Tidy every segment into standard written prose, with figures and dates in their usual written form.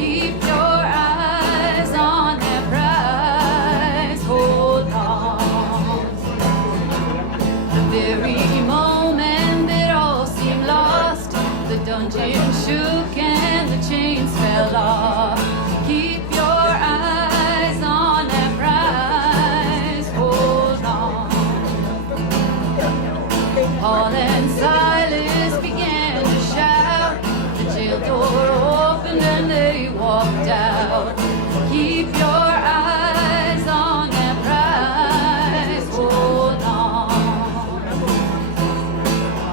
Keep your eyes on that prize. Hold on. The very moment that all seemed lost, the dungeon shook and the chains fell off. Keep your eyes on that prize. Hold on. Paul and Silas began to shout. The jail door opened and they walked out. Keep your eyes on that prize. Hold on.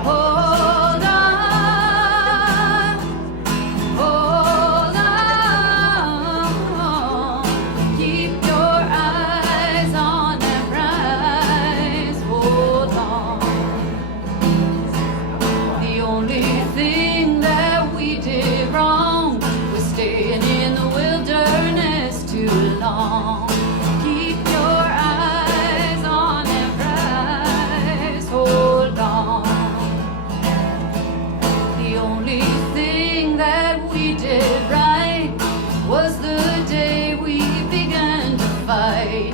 Hold on. Hold on. Keep your eyes on that prize. Hold on. The only thing that we did wrong was staying in the wilderness too long. Keep your eyes on that prize. Hold on. The only thing that we did right was the day we began to fight.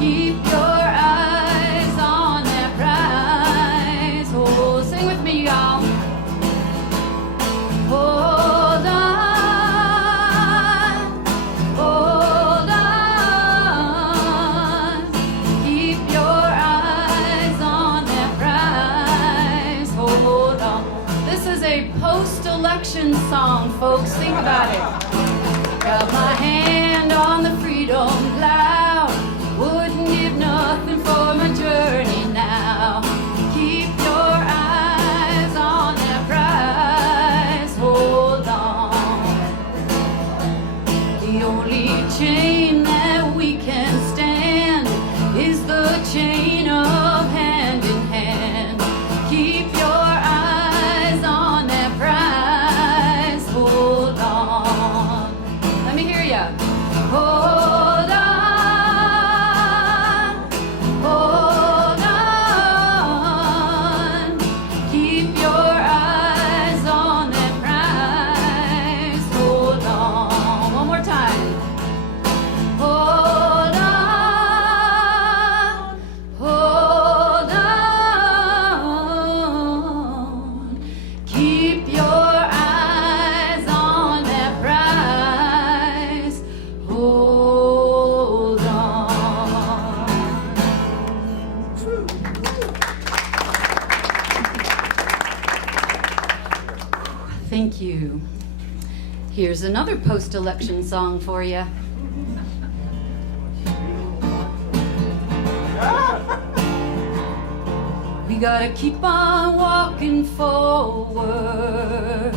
Keep your eyes on that prize. Oh, sing with me, y'all. Hold on. Hold on. Keep your eyes on that prize. Hold on. This is a post-election song, folks. Think about it. Got my hand on the freedom plow. Wouldn't give nothing for my journey now. Keep your eyes on that prize. Hold on. The only chain that we can stand is the chain of hand in hand. Keep your eyes on that prize. Hold on. Let me hear ya. Hold on. Hold on. Keep your eyes on that prize. Hold on. One more time. Hold on. Hold on. Keep your eyes on that prize. Hold on. Thank you. Here's another post-election song for you. We gotta keep on walking forward.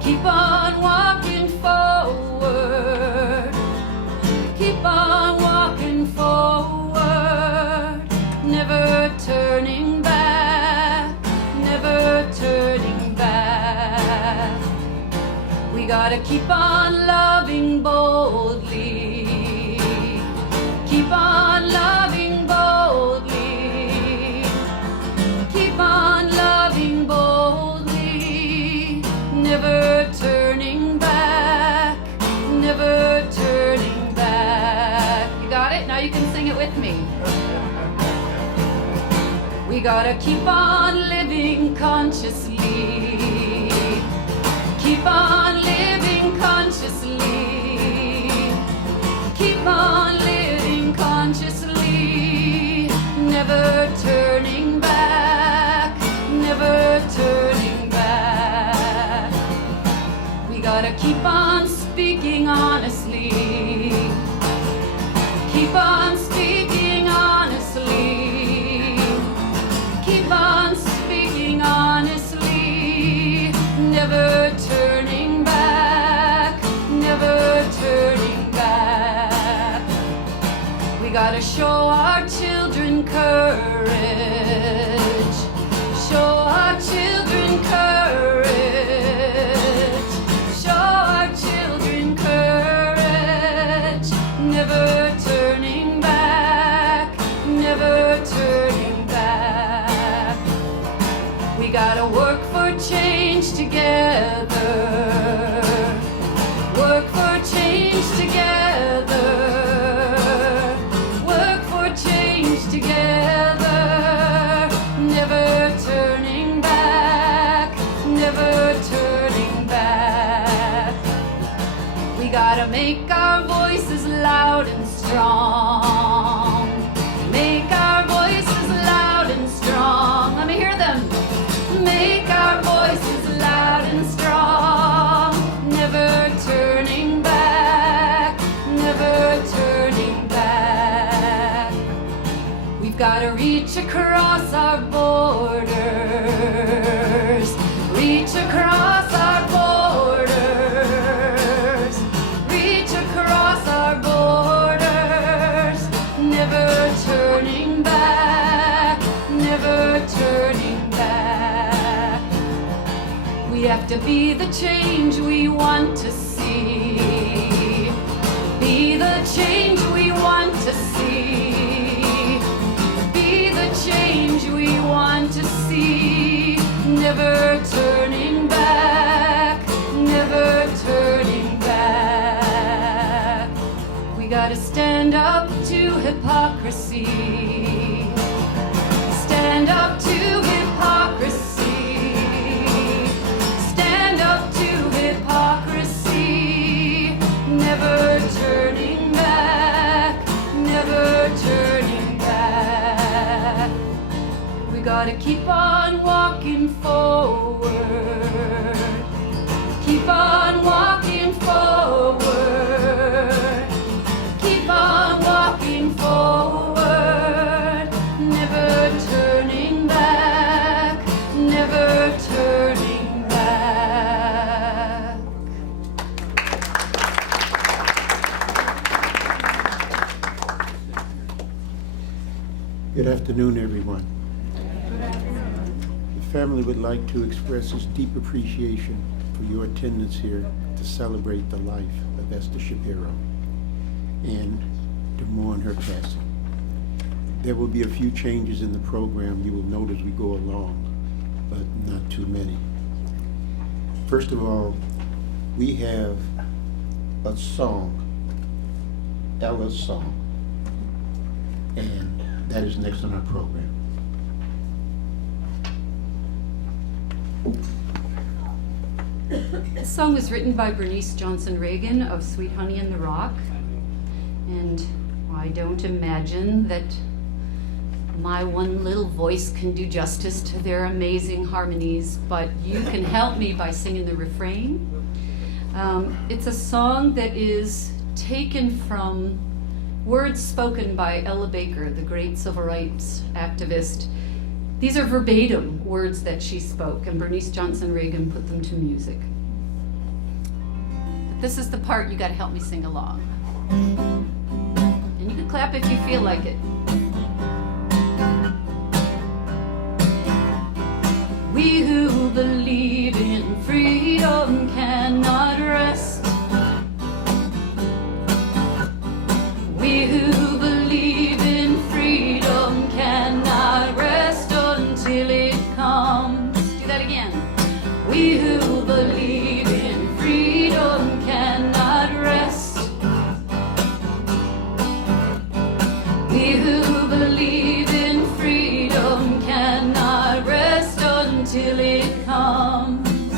Keep on walking forward. Keep on walking forward. Never turning back. Never turning back. We gotta keep on loving boldly. Keep on loving boldly. Keep on loving boldly. Never turning back. Never turning back. You got it? Now you can sing it with me. We gotta keep on living consciously. Keep on living consciously. Keep on living consciously. Never turning back. Never turning back. We gotta keep on speaking honestly. Keep on speaking honestly. Keep on speaking honestly. Never turning back. Never turning back. We gotta show our children courage. Show our children courage. Show our children courage. Never turning back. Never turning back. We gotta work for change together. Work Make our voices loud and strong. Make our voices loud and strong. Let me hear them. Make our voices loud and strong. Never turning back. Never turning back. We've got to reach across our borders. Reach across our borders. Reach across our borders. Never turning back. Never turning back. We have to be the change we want to see. Be the change we want to see. Be the change we want to see. Never turning back. Never turning back. We gotta stand up to hypocrisy. Stand up to hypocrisy. Stand up to hypocrisy. Never turning back. Never turning back. We gotta keep on walking forward. Keep on walking forward. Keep on walking forward. Never turning back. Never turning back. Good afternoon, everyone. The family would like to express its deep appreciation for your attendance here to celebrate the life of Esther Shapiro and to mourn her passing. There will be a few changes in the program you will note as we go along, but not too many. First of all, we have a song, Ella's song, and that is next on our program. This song was written by Bernice Johnson Reagan of Sweet Honey in the Rock, and I don't imagine that my one little voice can do justice to their amazing harmonies, but you can help me by singing the refrain. It's a song that is taken from words spoken by Ella Baker, the great civil rights activist. These are verbatim words that she spoke, and Bernice Johnson Reagan put them to music. This is the part you gotta help me sing along. And you can clap if you feel like it. We who believe in freedom cannot rest. We who believe in freedom cannot rest until it comes. Do that again. We who believe in freedom cannot rest. We who believe in freedom cannot rest until it comes.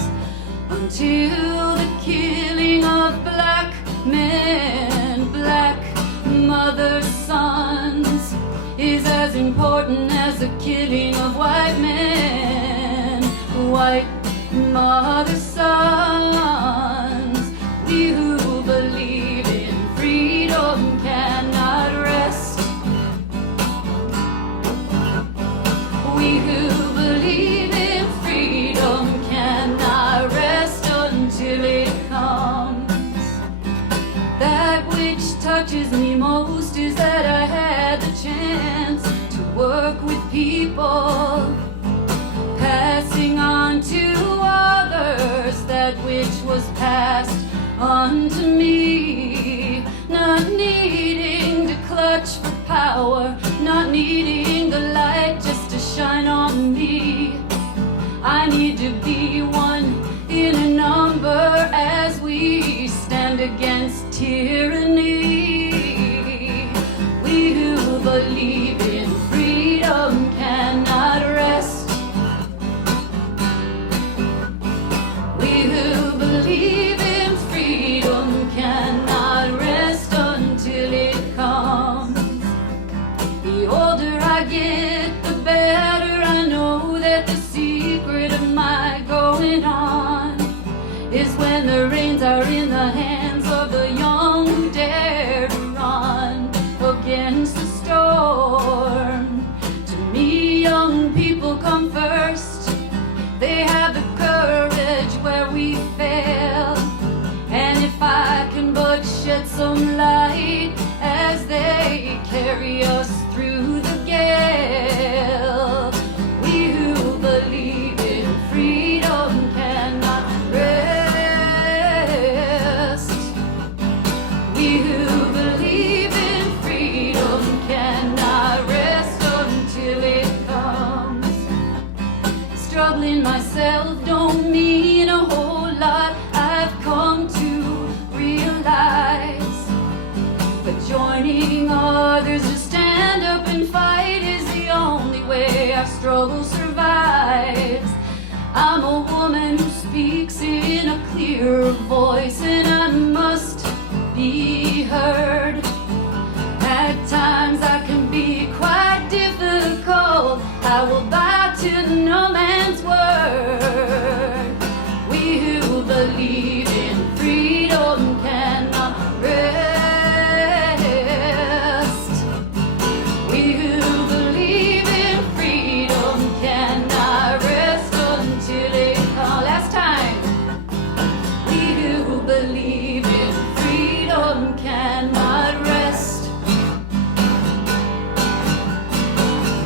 Until the killing of black men, black mothers' sons is as important as the killing of white men, white mothers' sons. We who believe in freedom cannot rest. We who believe in freedom cannot rest until it comes. That which touches me most is that I had the chance to work with people, passing on to others that which was passed on to me. Not needing to clutch for power, not needing the light just to shine on me. I need to be one in a number as we stand against tyranny. We who believe in freedom cannot rest. We who believe in freedom cannot in myself don't mean a whole lot, I've come to realize. But joining others to stand up and fight is the only way our struggle survives. I'm a woman who speaks in a clear voice, and I must be heard. At times I can be quite difficult. I will bow to no man's word. We who believe in freedom cannot rest. We who believe in freedom cannot rest until it comes. Last time. We who believe in freedom cannot rest.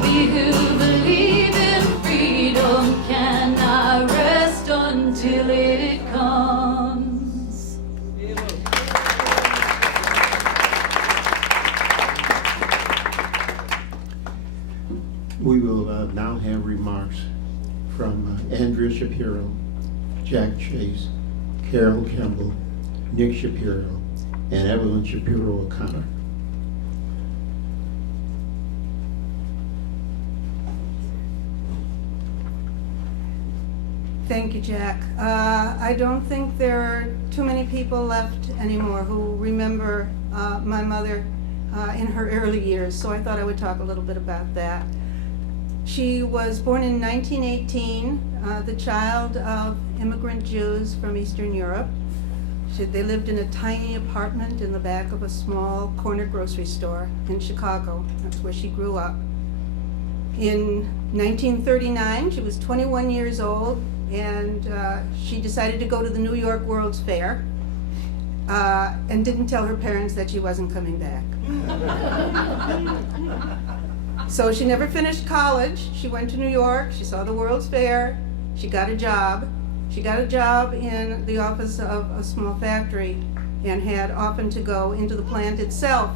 We who believe in freedom cannot rest until it comes. We will now have remarks from Andrea Shapiro, Jack Chase, Carol Campbell, Nick Shapiro, and Evelyn Shapiro O'Connor. Thank you, Jack. I don't think there are too many people left anymore who remember my mother in her early years, so I thought I would talk a little bit about that. She was born in 1918, the child of immigrant Jews from Eastern Europe. They lived in a tiny apartment in the back of a small corner grocery store in Chicago. That's where she grew up. In 1939, she was 21 years old, and she decided to go to the New York World's Fair and didn't tell her parents that she wasn't coming back. So she never finished college. She went to New York, she saw the World's Fair, she got a job. She got a job in the office of a small factory and had often to go into the plant itself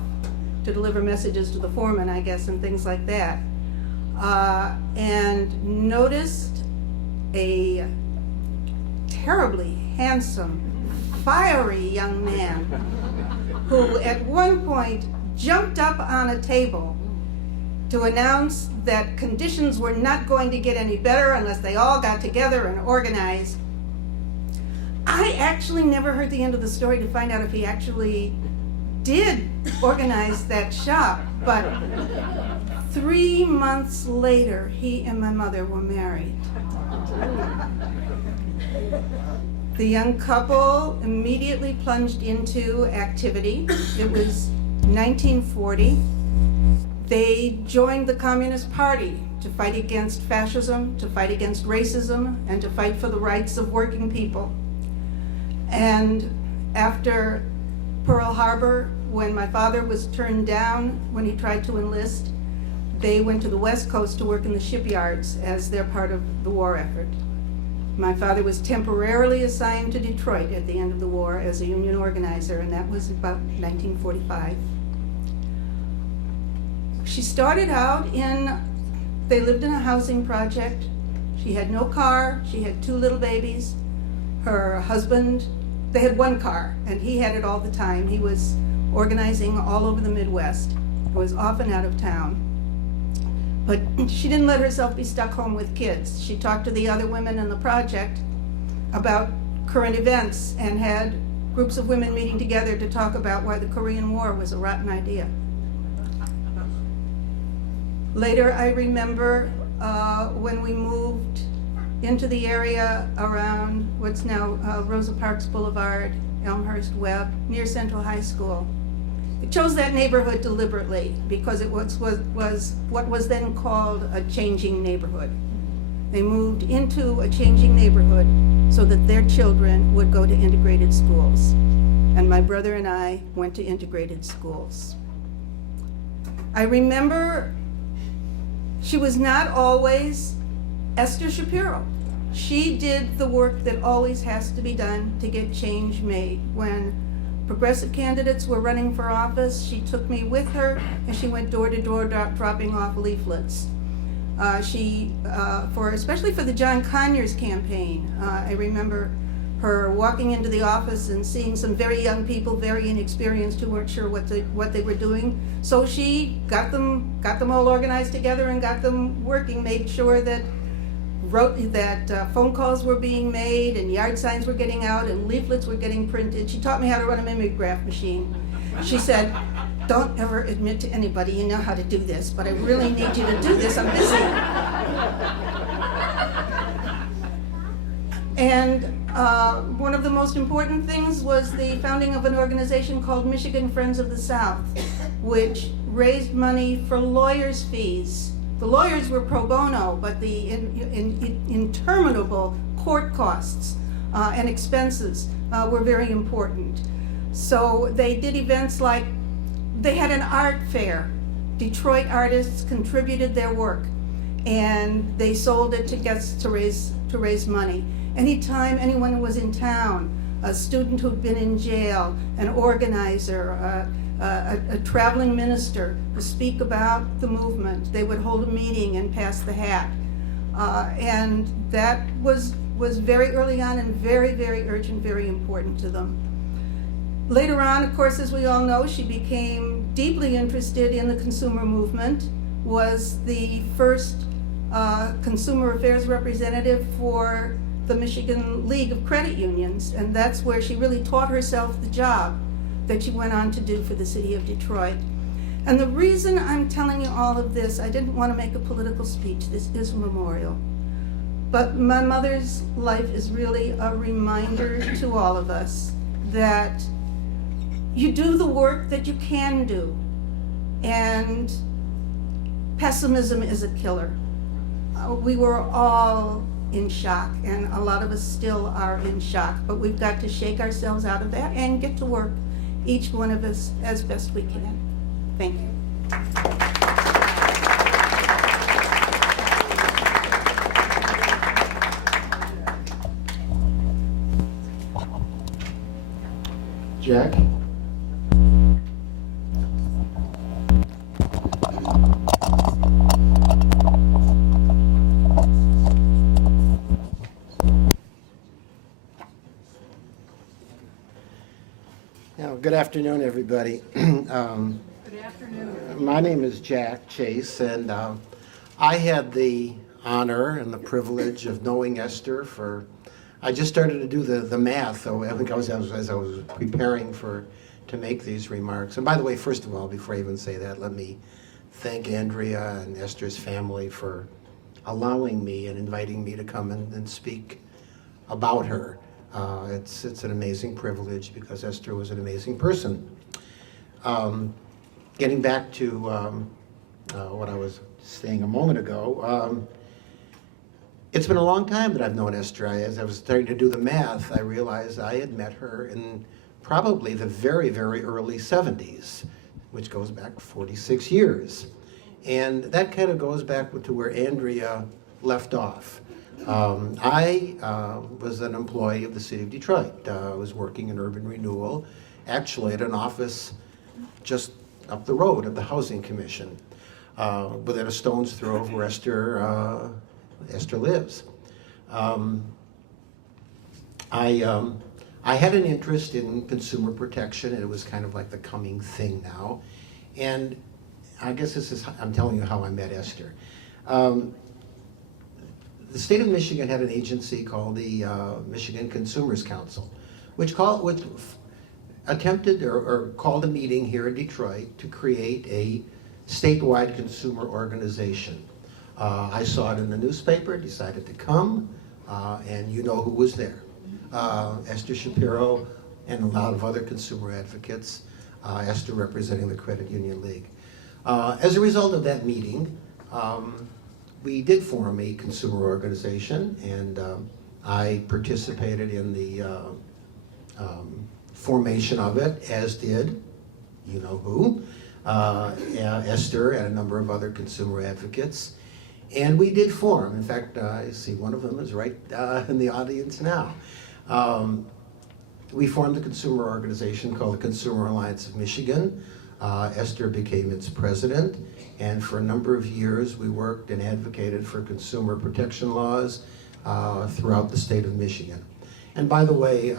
to deliver messages to the foreman, I guess, and things like that. And noticed a terribly handsome, fiery young man who at one point jumped up on a table to announce that conditions were not going to get any better unless they all got together and organized. I actually never heard the end of the story to find out if he actually did organize that shop, but 3 months later, he and my mother were married. The young couple immediately plunged into activity. It was 1940. They joined the Communist Party to fight against fascism, to fight against racism, and to fight for the rights of working people. And after Pearl Harbor, when my father was turned down when he tried to enlist, they went to the West Coast to work in the shipyards as their part of the war effort. My father was temporarily assigned to Detroit at the end of the war as a union organizer, and that was about 1945. She started out they lived in a housing project. She had no car, she had 2 little babies. Her husband, they had 1 car, and he had it all the time. He was organizing all over the Midwest, was often out of town. But she didn't let herself be stuck home with kids. She talked to the other women in the project about current events and had groups of women meeting together to talk about why the Korean War was a rotten idea. Later, I remember when we moved into the area around what's now Rosa Parks Boulevard, Elmhurst Webb, near Central High School. They chose that neighborhood deliberately because it was what was then called a changing neighborhood. They moved into a changing neighborhood so that their children would go to integrated schools. And my brother and I went to integrated schools. I remember she was not always Esther Shapiro. She did the work that always has to be done to get change made. When progressive candidates were running for office, she took me with her and she went door to door dropping off leaflets. Especially for the John Conyers campaign, I remember her walking into the office and seeing some very young people, very inexperienced, who weren't sure what they were doing. So she got them all organized together and got them working, made sure that phone calls were being made and yard signs were getting out and leaflets were getting printed. She taught me how to run a mimeograph machine. She said, "Don't ever admit to anybody you know how to do this, but I really need you to do this. I'm busy." And one of the most important things was the founding of an organization called Michigan Friends of the South, which raised money for lawyers' fees. The lawyers were pro bono, but the interminable court costs and expenses were very important. So they did events like, they had an art fair. Detroit artists contributed their work, and they sold it to guests to raise money. Anytime anyone was in town, a student who'd been in jail, an organizer, a traveling minister to speak about the movement, they would hold a meeting and pass the hat. And that was very early on and very, very urgent, very important to them. Later on, of course, as we all know, she became deeply interested in the consumer movement, was the first consumer affairs representative for the Michigan League of Credit Unions, and that's where she really taught herself the job that she went on to do for the city of Detroit. And the reason I'm telling you all of this, I didn't want to make a political speech, this is a memorial. But my mother's life is really a reminder to all of us that you do the work that you can do, and pessimism is a killer. We were all in shock, and a lot of us still are in shock, but we've got to shake ourselves out of that and get to work, each one of us, as best we can. Thank you. Jack? Good afternoon, everybody. Good afternoon. My name is Jack Chase, and I had the honor and the privilege of knowing Esther for, I just started to do the math, so I think as I was preparing to make these remarks. And by the way, first of all, before I even say that, let me thank Andrea and Esther's family for allowing me and inviting me to come and speak about her. It's an amazing privilege because Esther was an amazing person. Getting back to what I was saying a moment ago, it's been a long time that I've known Esther. As I was starting to do the math, I realized I had met her in probably the very, very early 70s, which goes back 46 years. And that kind of goes back to where Andrea left off. I was an employee of the city of Detroit. I was working in urban renewal, actually at an office just up the road at the Housing Commission, within a stone's throw of where Esther lives. I had an interest in consumer protection, and it was kind of like the coming thing now. And I guess I'm telling you how I met Esther. The state of Michigan had an agency called the Michigan Consumers Council, which attempted or called a meeting here in Detroit to create a statewide consumer organization. I saw it in the newspaper, decided to come, and you know who was there. Esther Shapiro and a lot of other consumer advocates, Esther representing the Credit Union League. As a result of that meeting, we did form a consumer organization, and I participated in the formation of it, as did, you know who, Esther and a number of other consumer advocates. And we did form. In fact, I see one of them is right in the audience now. We formed a consumer organization called the Consumer Alliance of Michigan. Esther became its president, And for a number of years, we worked and advocated for consumer protection laws throughout the state of Michigan. And by the way,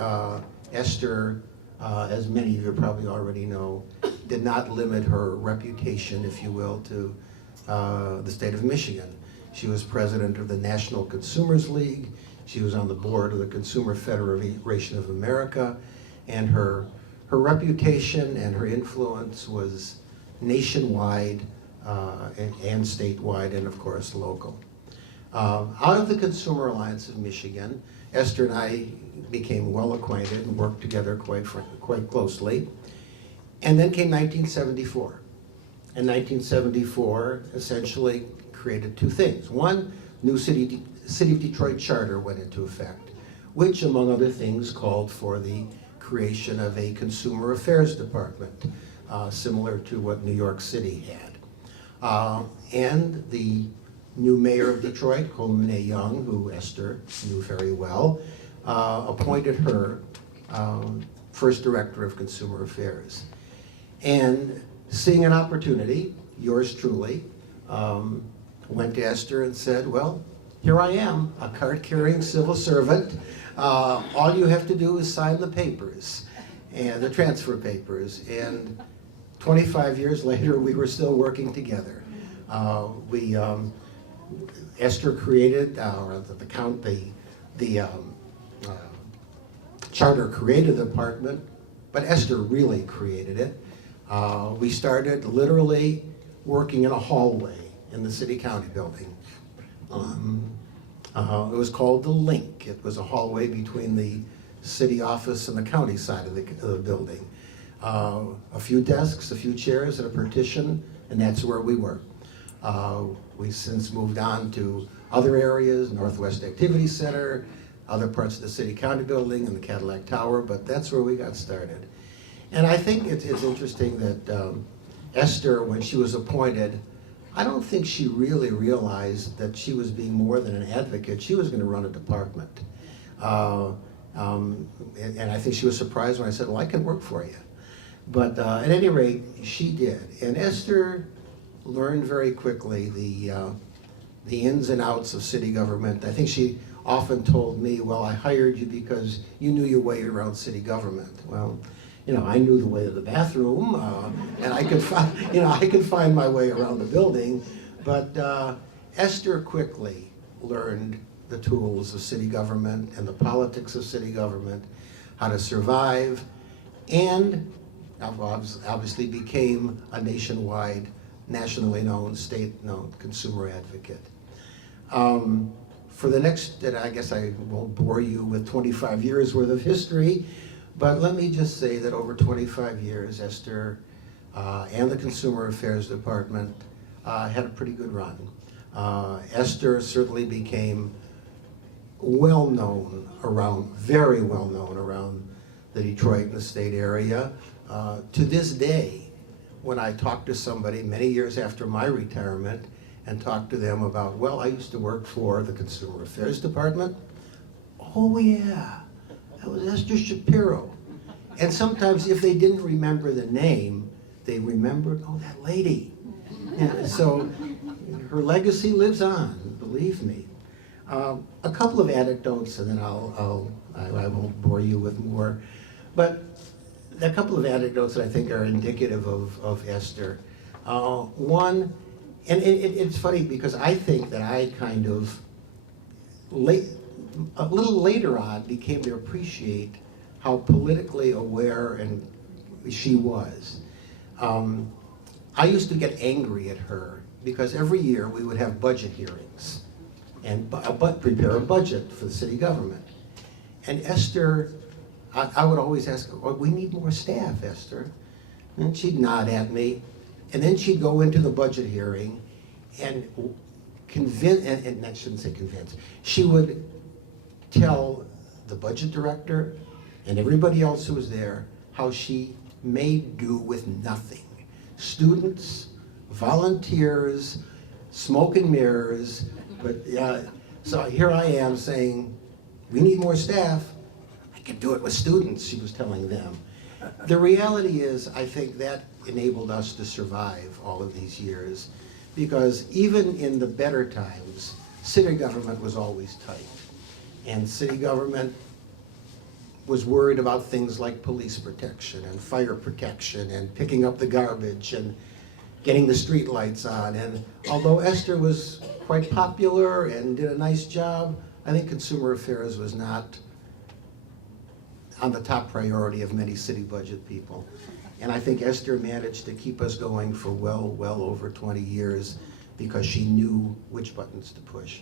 Esther, as many of you probably already know, did not limit her reputation, if you will, to the state of Michigan. She was president of the National Consumers League. She was on the board of the Consumer Federation of America, and her reputation and her influence was nationwide and statewide, and of course local. Out of the Consumer Alliance of Michigan, Esther and I became well acquainted and worked together quite closely. And then came 1974. And 1974 essentially created two things. One, new City of Detroit charter went into effect, which among other things called for the creation of a consumer affairs department, similar to what New York City had. And the new mayor of Detroit, Coleman A. Young, who Esther knew very well, appointed her first director of consumer affairs. And seeing an opportunity, yours truly, went to Esther and said, well, here I am, a card-carrying civil servant. All you have to do is sign the papers, and the transfer papers. And 25 years later, we were still working together. Esther created, the charter created the department, but Esther really created it. We started literally working in a hallway in the city-county building. It was called the Link. It was a hallway between the city office and the county side of the building. A few desks, a few chairs, and a partition, and that's where we were. We've since moved on to other areas, Northwest Activity Center, other parts of the city-county building and the Cadillac Tower, but that's where we got started. And I think it's interesting that Esther, when she was appointed, I don't think she really realized that she was being more than an advocate. She was going to run a department. And I think she was surprised when I said, well, I can work for you. But at any rate, she did. And Esther learned very quickly the ins and outs of city government. I think she often told me, well, I hired you because you knew your way around city government. Well, you know, I knew the way to the bathroom, and I could find my way around the building. But Esther quickly learned the tools of city government and the politics of city government, how to survive, and obviously became a nationwide, nationally known, state-known consumer advocate. For the next, and I guess I won't bore you with 25 years worth of history, but let me just say that over 25 years, Esther and the Consumer Affairs Department had a pretty good run. Esther certainly became well-known around, very well-known around the Detroit and the state area. To this day, when I talk to somebody many years after my retirement and talk to them about, well, I used to work for the Consumer Affairs Department. Oh yeah, that was Esther Shapiro. And sometimes if they didn't remember the name, they remembered, oh, that lady. Yeah, so her legacy lives on, believe me. A couple of anecdotes, and then I won't bore you with more. But a couple of anecdotes that I think are indicative of Esther. One, and it's funny because I think that I kind of, a little later on, became to appreciate how politically aware and she was. I used to get angry at her because every year we would have budget hearings and prepare a budget for the city government. And Esther, I would always ask her, well, we need more staff, Esther. And she'd nod at me. And then she'd go into the budget hearing and convince, and I shouldn't say convince, she would tell the budget director and everybody else who was there how she made do with nothing. Students, volunteers, smoke and mirrors, but so here I am saying, we need more staff. I can do it with students, she was telling them. The reality is, I think that enabled us to survive all of these years. because even in the better times, city government was always tight. And city government was worried about things like police protection and fire protection and picking up the garbage and getting the street lights on. And although Esther was quite popular and did a nice job, I think consumer affairs was not on the top priority of many city budget people. And I think Esther managed to keep us going for well over 20 years because she knew which buttons to push.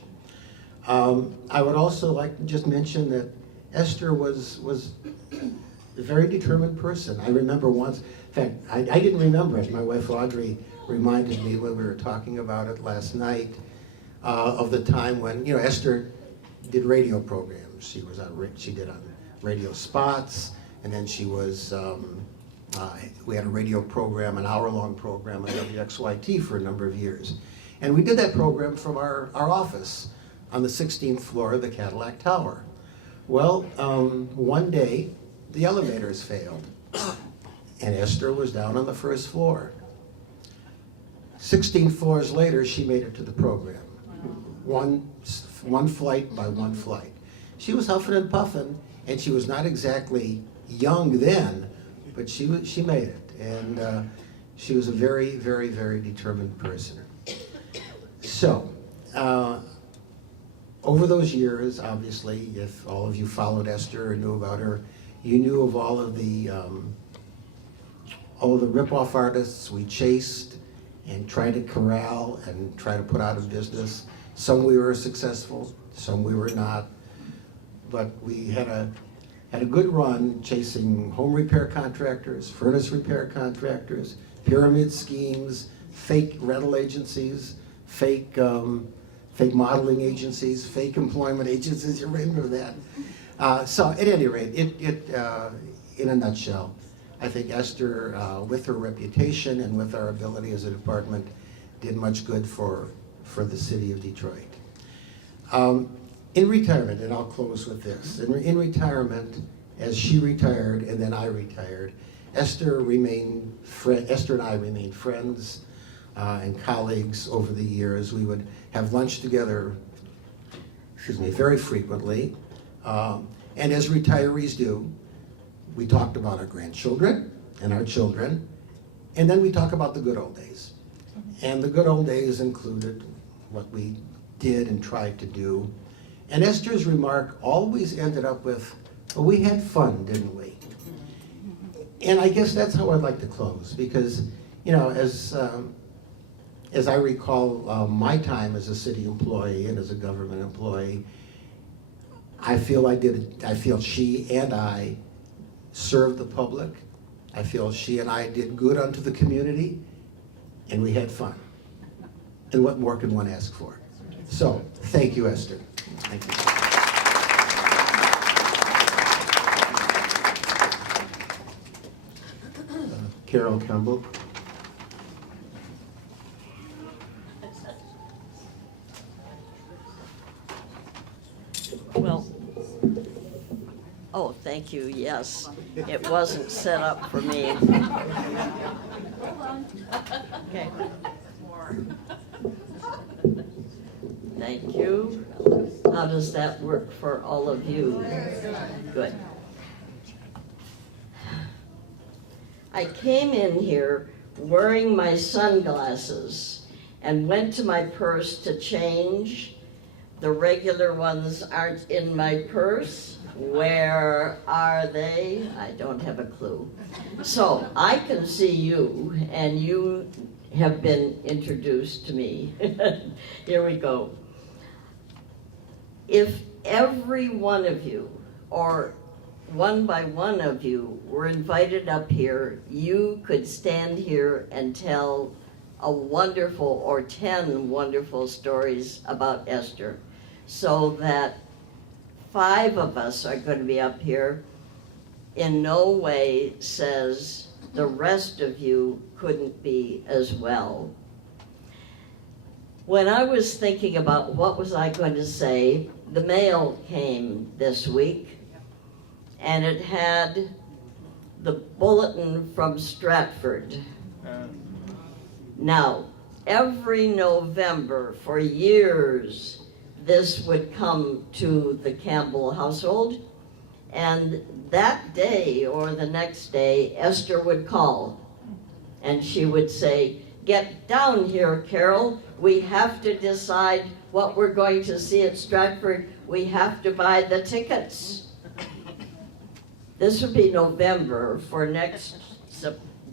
I would also like to just mention that Esther was a very determined person. I remember once, in fact, I didn't remember it. My wife Audrey reminded me when we were talking about it last night of the time when, you know, Esther did radio programs. She did on radio spots, and then she was, we had a radio program, an hour-long program on WXYT for a number of years. And we did that program from our office on the 16th floor of the Cadillac Tower. Well, one day, the elevators failed, and Esther was down on the first floor. 16 floors later, she made it to the program. One flight by one flight. She was huffing and puffing, and she was not exactly young then, but she made it. And she was a very determined person. So, over those years, obviously, if all of you followed Esther or knew about her, you knew of all of the rip-off artists we chased and tried to corral and try to put out of business. Some we were successful, some we were not. But we had a good run chasing home repair contractors, furnace repair contractors, pyramid schemes, fake rental agencies, fake modeling agencies, fake employment agencies. You remember that? So at any rate, in a nutshell, I think Esther, with her reputation and with our ability as a department, did much good for the city of Detroit. In retirement, and I'll close with this, in retirement, as she retired and then I retired, Esther and I remained friends and colleagues over the years. We would have lunch together, very frequently. And as retirees do, we talked about our grandchildren and our children, and then we talk about the good old days. And the good old days included what we did and tried to do. And Esther's remark always ended up with, well, we had fun, didn't we? And I guess that's how I'd like to close, because, you know, as I recall my time as a city employee and as a government employee, I feel she and I served the public. I feel she and I did good unto the community, and we had fun. And what more can one ask for? So, thank you, Esther. Thank you. Carol Campbell. Well, oh, thank you, yes. It wasn't set up for me. Okay. Thank you. How does that work for all of you? Good. I came in here wearing my sunglasses and went to my purse to change. The regular ones aren't in my purse. Where are they? I don't have a clue. So I can see you, and you have been introduced to me. Here we go. If every one of you, or one by one of you, were invited up here, you could stand here and tell a wonderful or 10 wonderful stories about Esther, so that 5 of us are going to be up here in no way says the rest of you couldn't be as well. When I was thinking about what was I going to say, the mail came this week, and it had the bulletin from Stratford. Now, every November for years, this would come to the Campbell household. And that day or the next day, Esther would call and she would say, "Get down here, Carol. We have to decide what we're going to see at Stratford. We have to buy the tickets." This would be November for next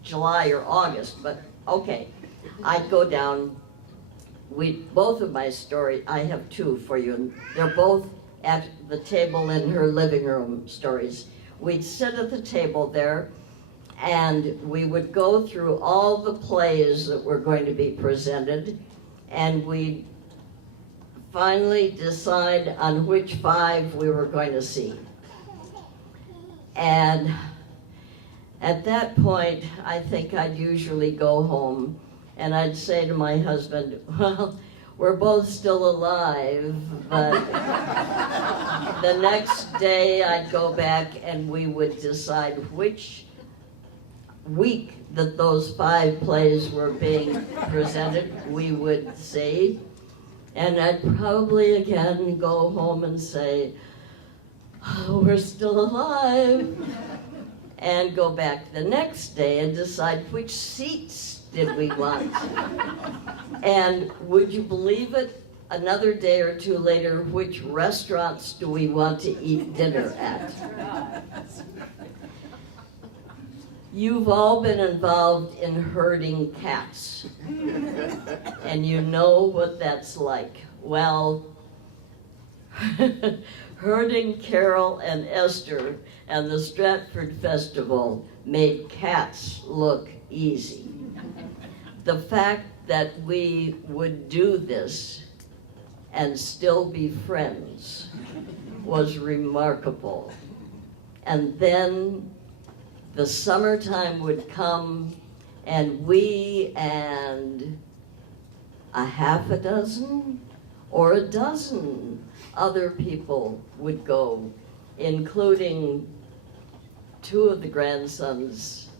July or August, but okay. I'd go down. Both of my stories, I have two for you, and they're both at the table in her living room stories. We'd sit at the table there, and we would go through all the plays that were going to be presented, and we'd finally decide on which 5 we were going to see. And at that point, I think I'd usually go home and I'd say to my husband, "Well, we're both still alive," but the next day I'd go back and we would decide which week that those 5 plays were being presented we would see. And I'd probably again go home and say, "Oh, we're still alive," and go back the next day and decide which seats did we want. And would you believe it, another day or two later, which restaurants do we want to eat dinner at? You've all been involved in herding cats, and you know what that's like. Well, herding Carol and Esther and the Stratford Festival made cats look easy. The fact that we would do this and still be friends was remarkable. And then the summertime would come, and we and a half a dozen or a dozen other people would go, including 2 of the grandsons.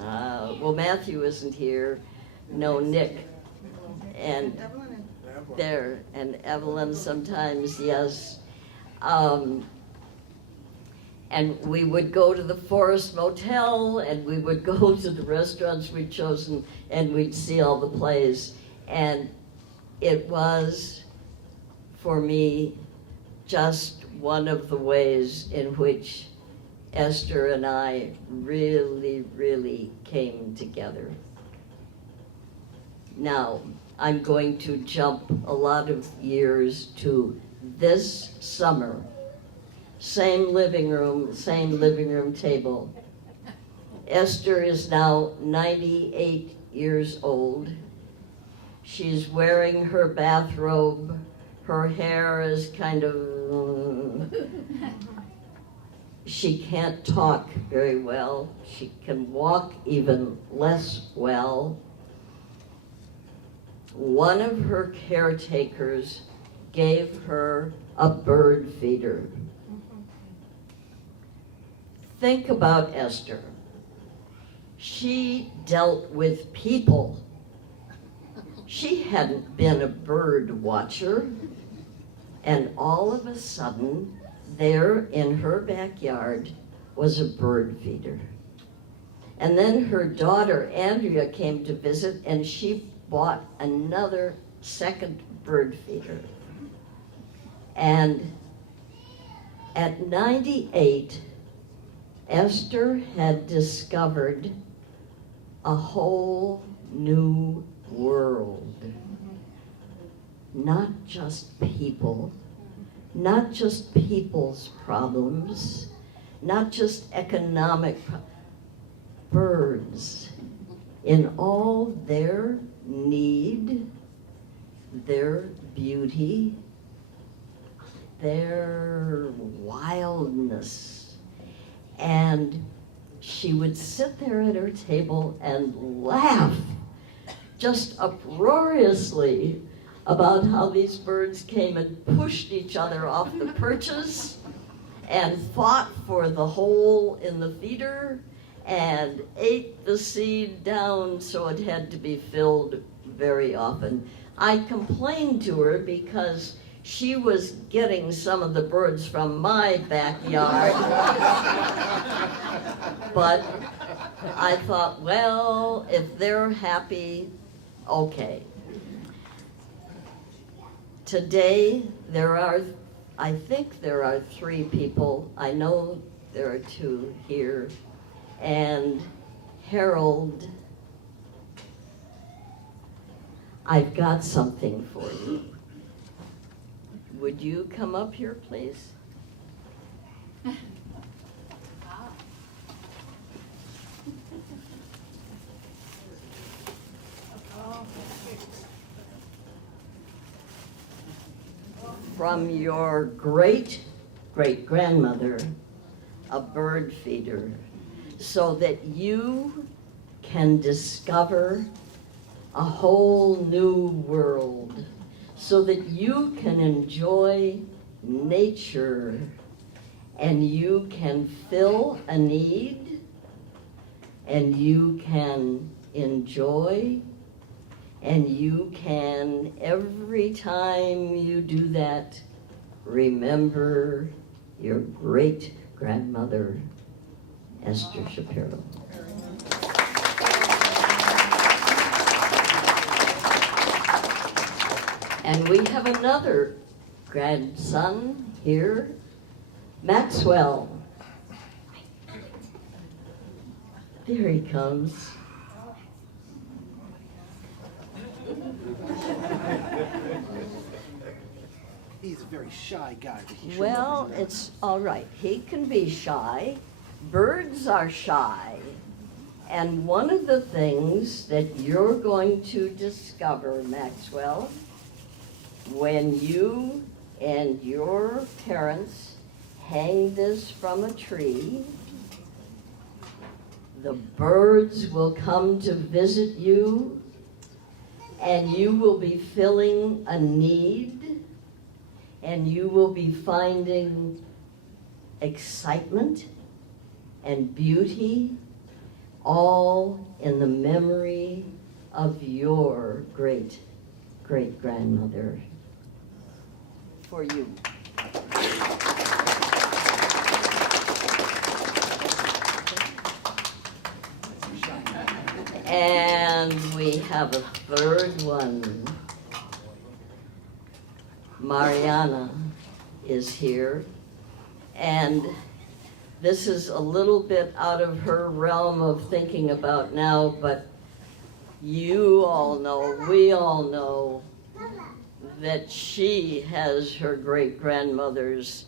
Well, Matthew isn't here. No, Nick. And there, and Evelyn sometimes, yes. And we would go to the Forest Motel, and we would go to the restaurants we'd chosen, and we'd see all the plays. And it was, for me, just one of the ways in which Esther and I really, really came together. Now, I'm going to jump a lot of years to this summer. Same living room table. Esther is now 98 years old. She's wearing her bathrobe. Her hair is kind of... She can't talk very well. She can walk even less well. One of her caretakers gave her a bird feeder. Think about Esther. She dealt with people. She hadn't been a bird watcher. And all of a sudden, there in her backyard was a bird feeder. And then her daughter, Andrea, came to visit, and she bought another second bird feeder. And at 98, Esther had discovered a whole new world. Not just people, not just people's problems, not just economic birds, in all their need, their beauty, their wildness. And she would sit there at her table and laugh just uproariously about how these birds came and pushed each other off the perches and fought for the hole in the feeder and ate the seed down so it had to be filled very often. I complained to her because she was getting some of the birds from my backyard. But I thought, well, if they're happy, okay. Today, I think there are 3 people. I know there are 2 here. And Harold, I've got something for you. Would you come up here, please? From your great-great-grandmother, a bird feeder, so that you can discover a whole new world, so that you can enjoy nature and you can fill a need and you can enjoy and you can, every time you do that, remember your great-grandmother, Esther Shapiro. And we have another grandson here, Maxwell. There he comes. He's a very shy guy. But he Well, it's all right. He can be shy. Birds are shy. And one of the things that you're going to discover, Maxwell, when you and your parents hang this from a tree, the birds will come to visit you, and you will be filling a need, and you will be finding excitement and beauty, all in the memory of your great-great-grandmother. For you. And we have a third one. Mariana is here, and this is a little bit out of her realm of thinking about now, but you all know, we all know, that she has her great-grandmother's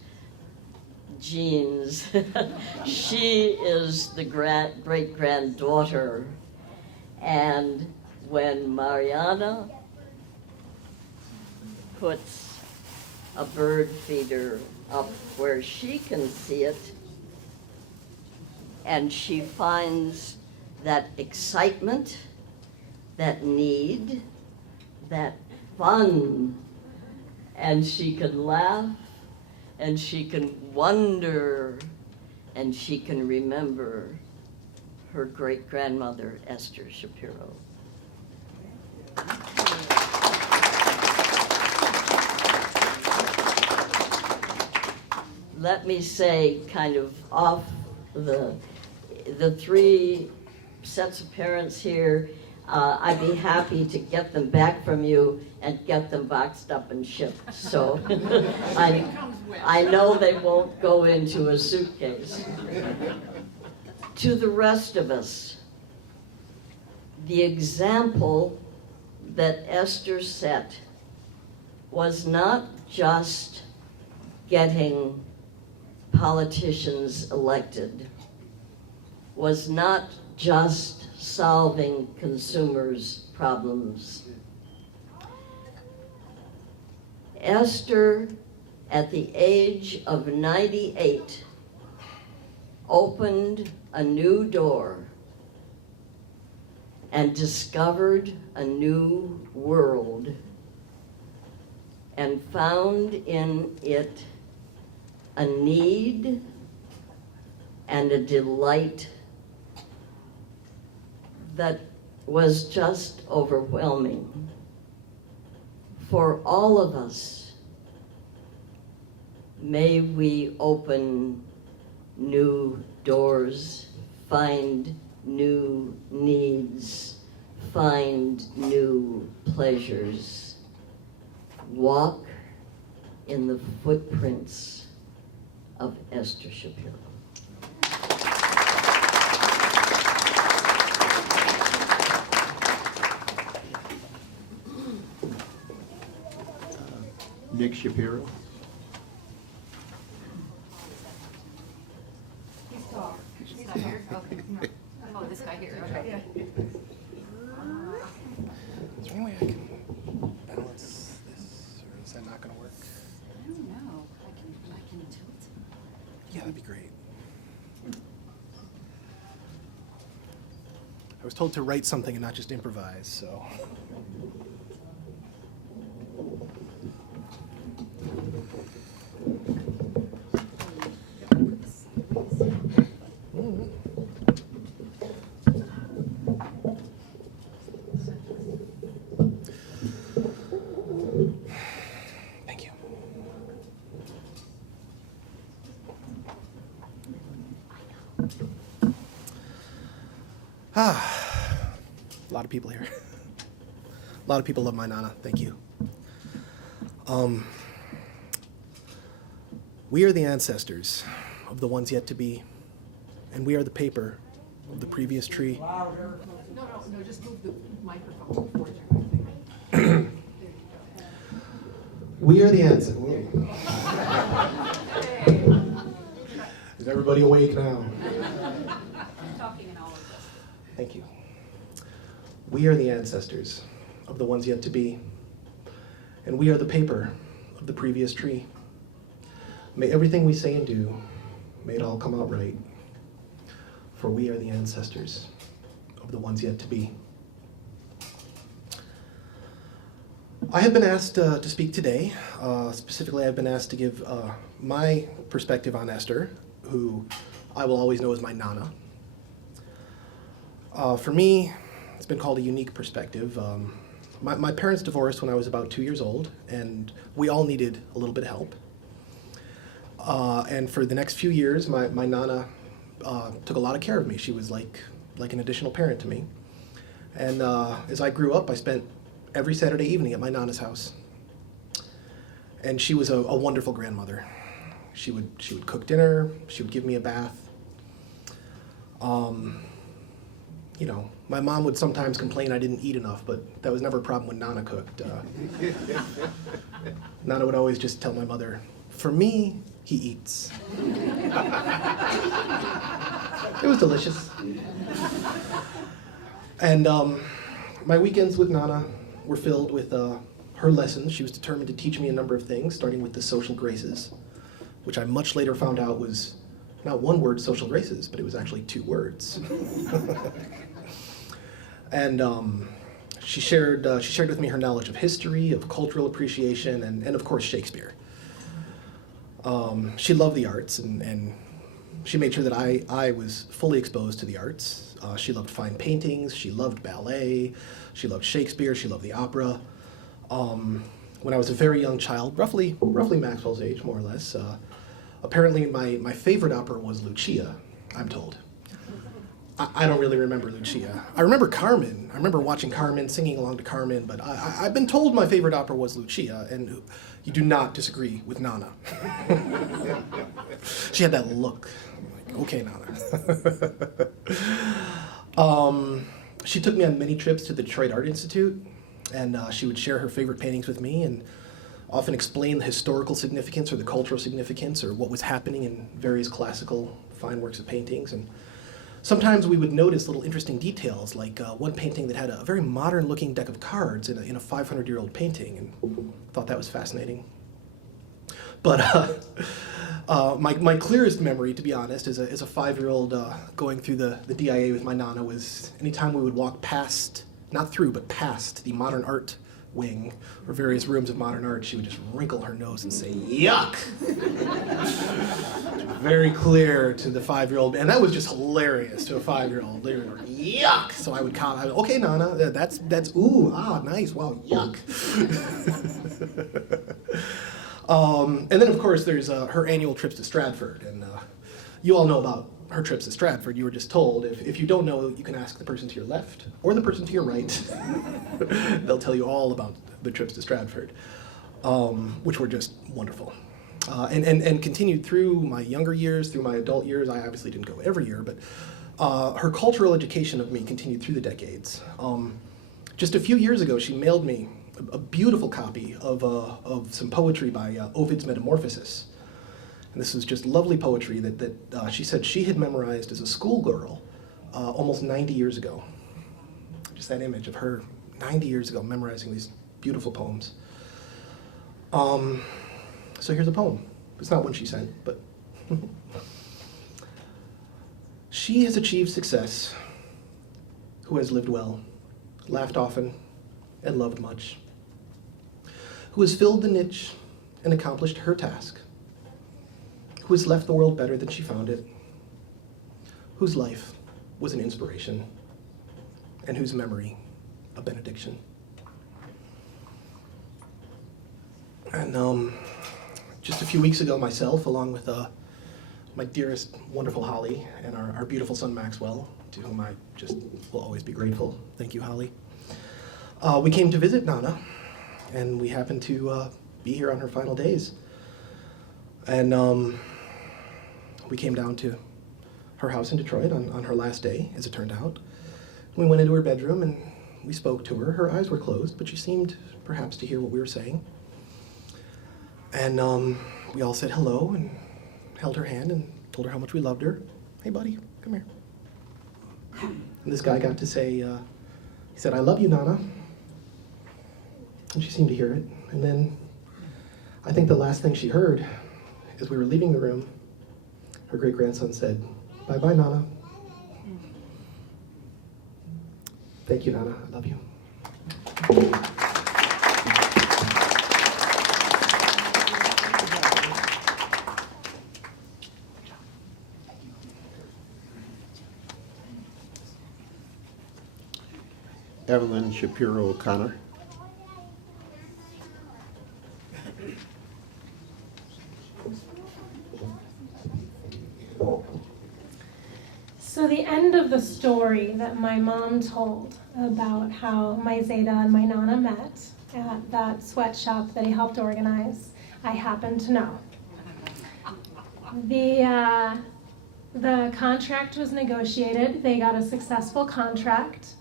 genes. She is the great-granddaughter. And when Mariana puts a bird feeder up where she can see it, and she finds that excitement, that need, that fun, and she can laugh, and she can wonder, and she can remember her great-grandmother, Esther Shapiro. Let me say, kind of off the 3 sets of parents here, I'd be happy to get them back from you and get them boxed up and shipped. So I know they won't go into a suitcase. To the rest of us, the example that Esther set was not just getting politicians elected, was not just solving consumers' problems. Esther, at the age of 98, opened a new door and discovered a new world and found in it a need and a delight that was just overwhelming. For all of us, may we open new doors, find new needs, find new pleasures, walk in the footprints of Esther Shapiro. Nick Shapiro. He's tall. He's not here? Okay. Oh, this guy here, okay. Is there any way I can balance this, or is that not going to work? I don't know. I can tilt. Yeah, that'd be great. I was told to write something and not just improvise, so. Thank you. A lot of people here. A lot of people love my Nana. Thank you. We are the ancestors of the ones yet to be, and we are the paper of the previous tree. No, just move the microphone towards you. We are the ancestors. Is everybody awake now? Talking in all of this. Thank you. We are the ancestors of the ones yet to be, and we are the paper of the previous tree. May everything we say and do, may it all come out right, for we are the ancestors of the ones yet to be. I have been asked to speak today. Specifically, I've been asked to give my perspective on Esther, who I will always know as my Nana. For me, it's been called a unique perspective. My parents divorced when I was about 2 years old, and we all needed a little bit of help. And for the next few years, my Nana took a lot of care of me. She was like an additional parent to me. And as I grew up, I spent every Saturday evening at my Nana's house. And she was a wonderful grandmother. She would cook dinner. She would give me a bath. You know, my mom would sometimes complain I didn't eat enough, but that was never a problem when Nana cooked. Nana would always just tell my mother, "For me, he eats." It was delicious. And my weekends with Nana were filled with her lessons. She was determined to teach me a number of things, starting with the social graces, which I much later found out was not one word, social graces, but it was actually 2 words. And she shared with me her knowledge of history, of cultural appreciation, and of course Shakespeare. She loved the arts, and she made sure that I was fully exposed to the arts. She loved fine paintings, she loved ballet, she loved Shakespeare, she loved the opera. When I was a very young child, roughly Maxwell's age, more or less, apparently my favorite opera was Lucia, I'm told. I don't really remember Lucia. I remember Carmen. I remember watching Carmen, singing along to Carmen, but I've been told my favorite opera was Lucia, and you do not disagree with Nana. She had that look. I'm like, okay, Nana. She took me on many trips to the Detroit Art Institute, and she would share her favorite paintings with me and often explain the historical significance or the cultural significance or what was happening in various classical fine works of paintings. And sometimes we would notice little interesting details, like one painting that had a very modern-looking deck of cards in a 500-year-old painting, and thought that was fascinating. But my clearest memory, to be honest, as a 5-year-old going through the DIA with my Nana was anytime we would walk past, not through, but past the modern art wing or various rooms of modern art, she would just wrinkle her nose and say, "Yuck!" Very clear to the 5-year-old, and that was just hilarious to a 5-year-old. They were, "Yuck!" So I would comment, "Okay, Nana, that's ooh, nice, wow, yuck." And then, of course, there's her annual trips to Stratford, and you all know about her trips to Stratford. You were just told. If you don't know, you can ask the person to your left or the person to your right. They'll tell you all about the trips to Stratford, which were just wonderful. And continued through my younger years, through my adult years. I obviously didn't go every year, but her cultural education of me continued through the decades. Just a few years ago, she mailed me a beautiful copy of some poetry by Ovid's Metamorphosis. And this is just lovely poetry that she said she had memorized as a schoolgirl almost 90 years ago. Just that image of her 90 years ago memorizing these beautiful poems. So here's a poem. It's not one she sent, but she has achieved success who has lived well, laughed often, and loved much, who has filled the niche and accomplished her task, who has left the world better than she found it, whose life was an inspiration, and whose memory a benediction. And just a few weeks ago, myself, along with my dearest, wonderful Holly, and our beautiful son Maxwell, to whom I just will always be grateful. Thank you, Holly. We came to visit Nana, and we happened to be here on her final days. And we came down to her house in Detroit on her last day, as it turned out. We went into her bedroom and we spoke to her. Her eyes were closed, but she seemed perhaps to hear what we were saying. And we all said hello and held her hand and told her how much we loved her. "Hey, buddy, come here." And this guy got to say, he said, "I love you, Nana." And she seemed to hear it. And then I think the last thing she heard, as we were leaving the room, her great-grandson said, "Bye-bye, Nana." Thank you, Nana. I love you. Evelyn Shapiro O'Connor. So the end of the story that my mom told about how my Zeta and my Nana met at that sweatshop that he helped organize, I happen to know. The contract was negotiated. They got a successful contract,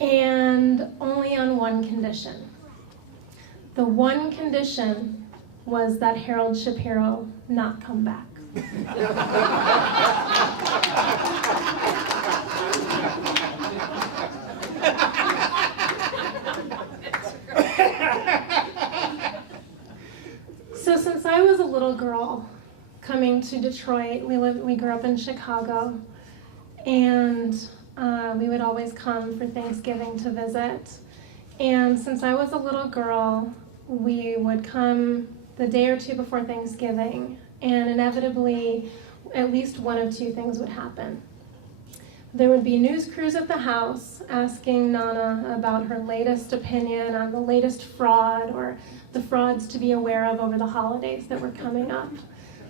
and only on one condition. The one condition was that Harold Shapiro not come back. So since I was a little girl coming to Detroit, we grew up in Chicago, and we would always come for Thanksgiving to visit. And since I was a little girl, we would come the day or two before Thanksgiving, and inevitably at least one of two things would happen. There would be news crews at the house asking Nana about her latest opinion on the latest fraud or the frauds to be aware of over the holidays that were coming up.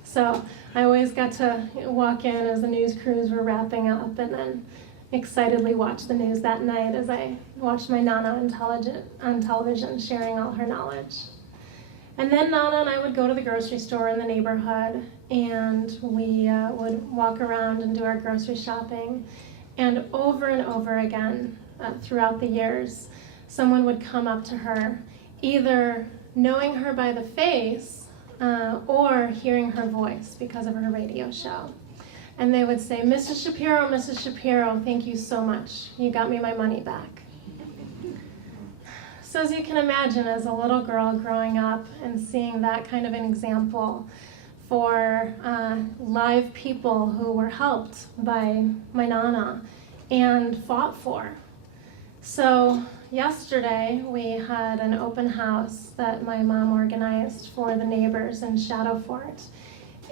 So I always got to walk in as the news crews were wrapping up and then excitedly watch the news that night as I watched my Nana on television sharing all her knowledge. And then Nana and I would go to the grocery store in the neighborhood, and we would walk around and do our grocery shopping. And over again, throughout the years, someone would come up to her, either knowing her by the face or hearing her voice because of her radio show. And they would say, Mrs. Shapiro, thank you so much. You got me my money back." So as you can imagine, as a little girl growing up and seeing that kind of an example for live people who were helped by my Nana and fought for. So yesterday we had an open house that my mom organized for the neighbors in Shadowfort.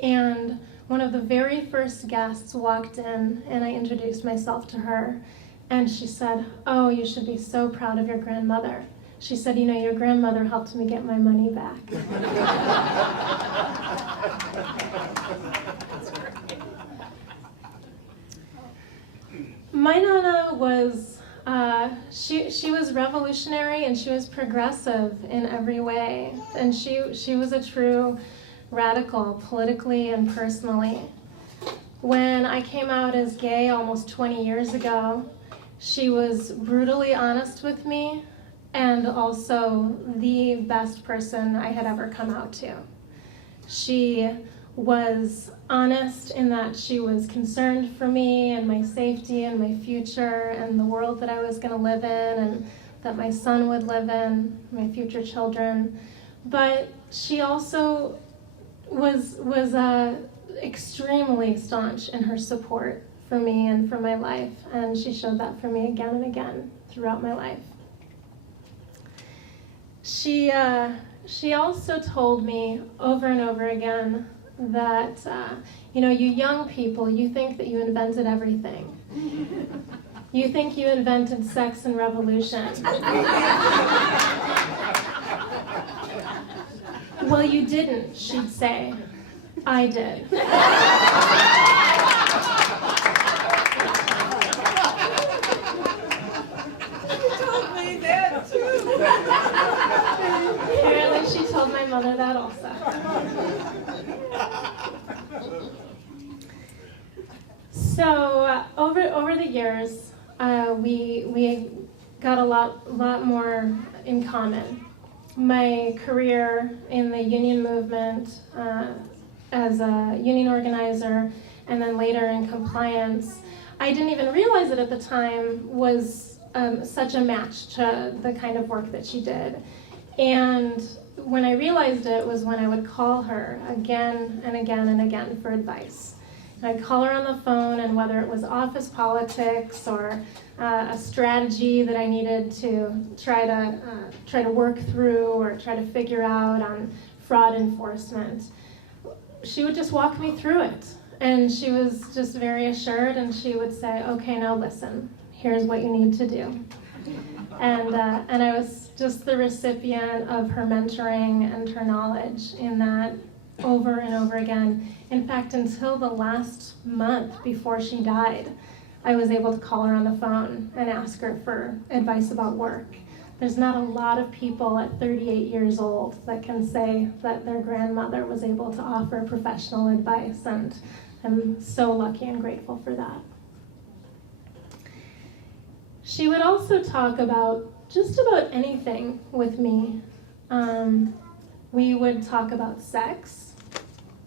And one of the very first guests walked in, and I introduced myself to her. And she said, "Oh, you should be so proud of your grandmother." She said, "You know, your grandmother helped me get my money back." My Nana was, she was revolutionary and she was progressive in every way. And she was a true radical, politically and personally. When I came out as gay almost 20 years ago, she was brutally honest with me and also the best person I had ever come out to. She was honest in that she was concerned for me and my safety and my future and the world that I was going to live in and that my son would live in, my future children. But she also was extremely staunch in her support for me and for my life, and she showed that for me again and again throughout my life. She also told me over and over again that, you know, you young people, you think that you invented everything. You think you invented sex and revolution. Well, you didn't, she'd say. I did. Apparently she told my mother that also. So over the years, we got a lot more in common. My career in the union movement as a union organizer, and then later in compliance, I didn't even realize it at the time was such a match to the kind of work that she did. And when I realized it was when I would call her again and again and again for advice. I'd call her on the phone, and whether it was office politics or a strategy that I needed to try to work through or try to figure out on fraud enforcement, she would just walk me through it. And she was just very assured, and she would say, "Okay, now listen, here's what you need to do." And I was just the recipient of her mentoring and her knowledge in that over and over again. In fact, until the last month before she died, I was able to call her on the phone and ask her for advice about work. There's not a lot of people at 38 years old that can say that their grandmother was able to offer professional advice, and I'm so lucky and grateful for that. She would also talk about just about anything with me. We would talk about sex,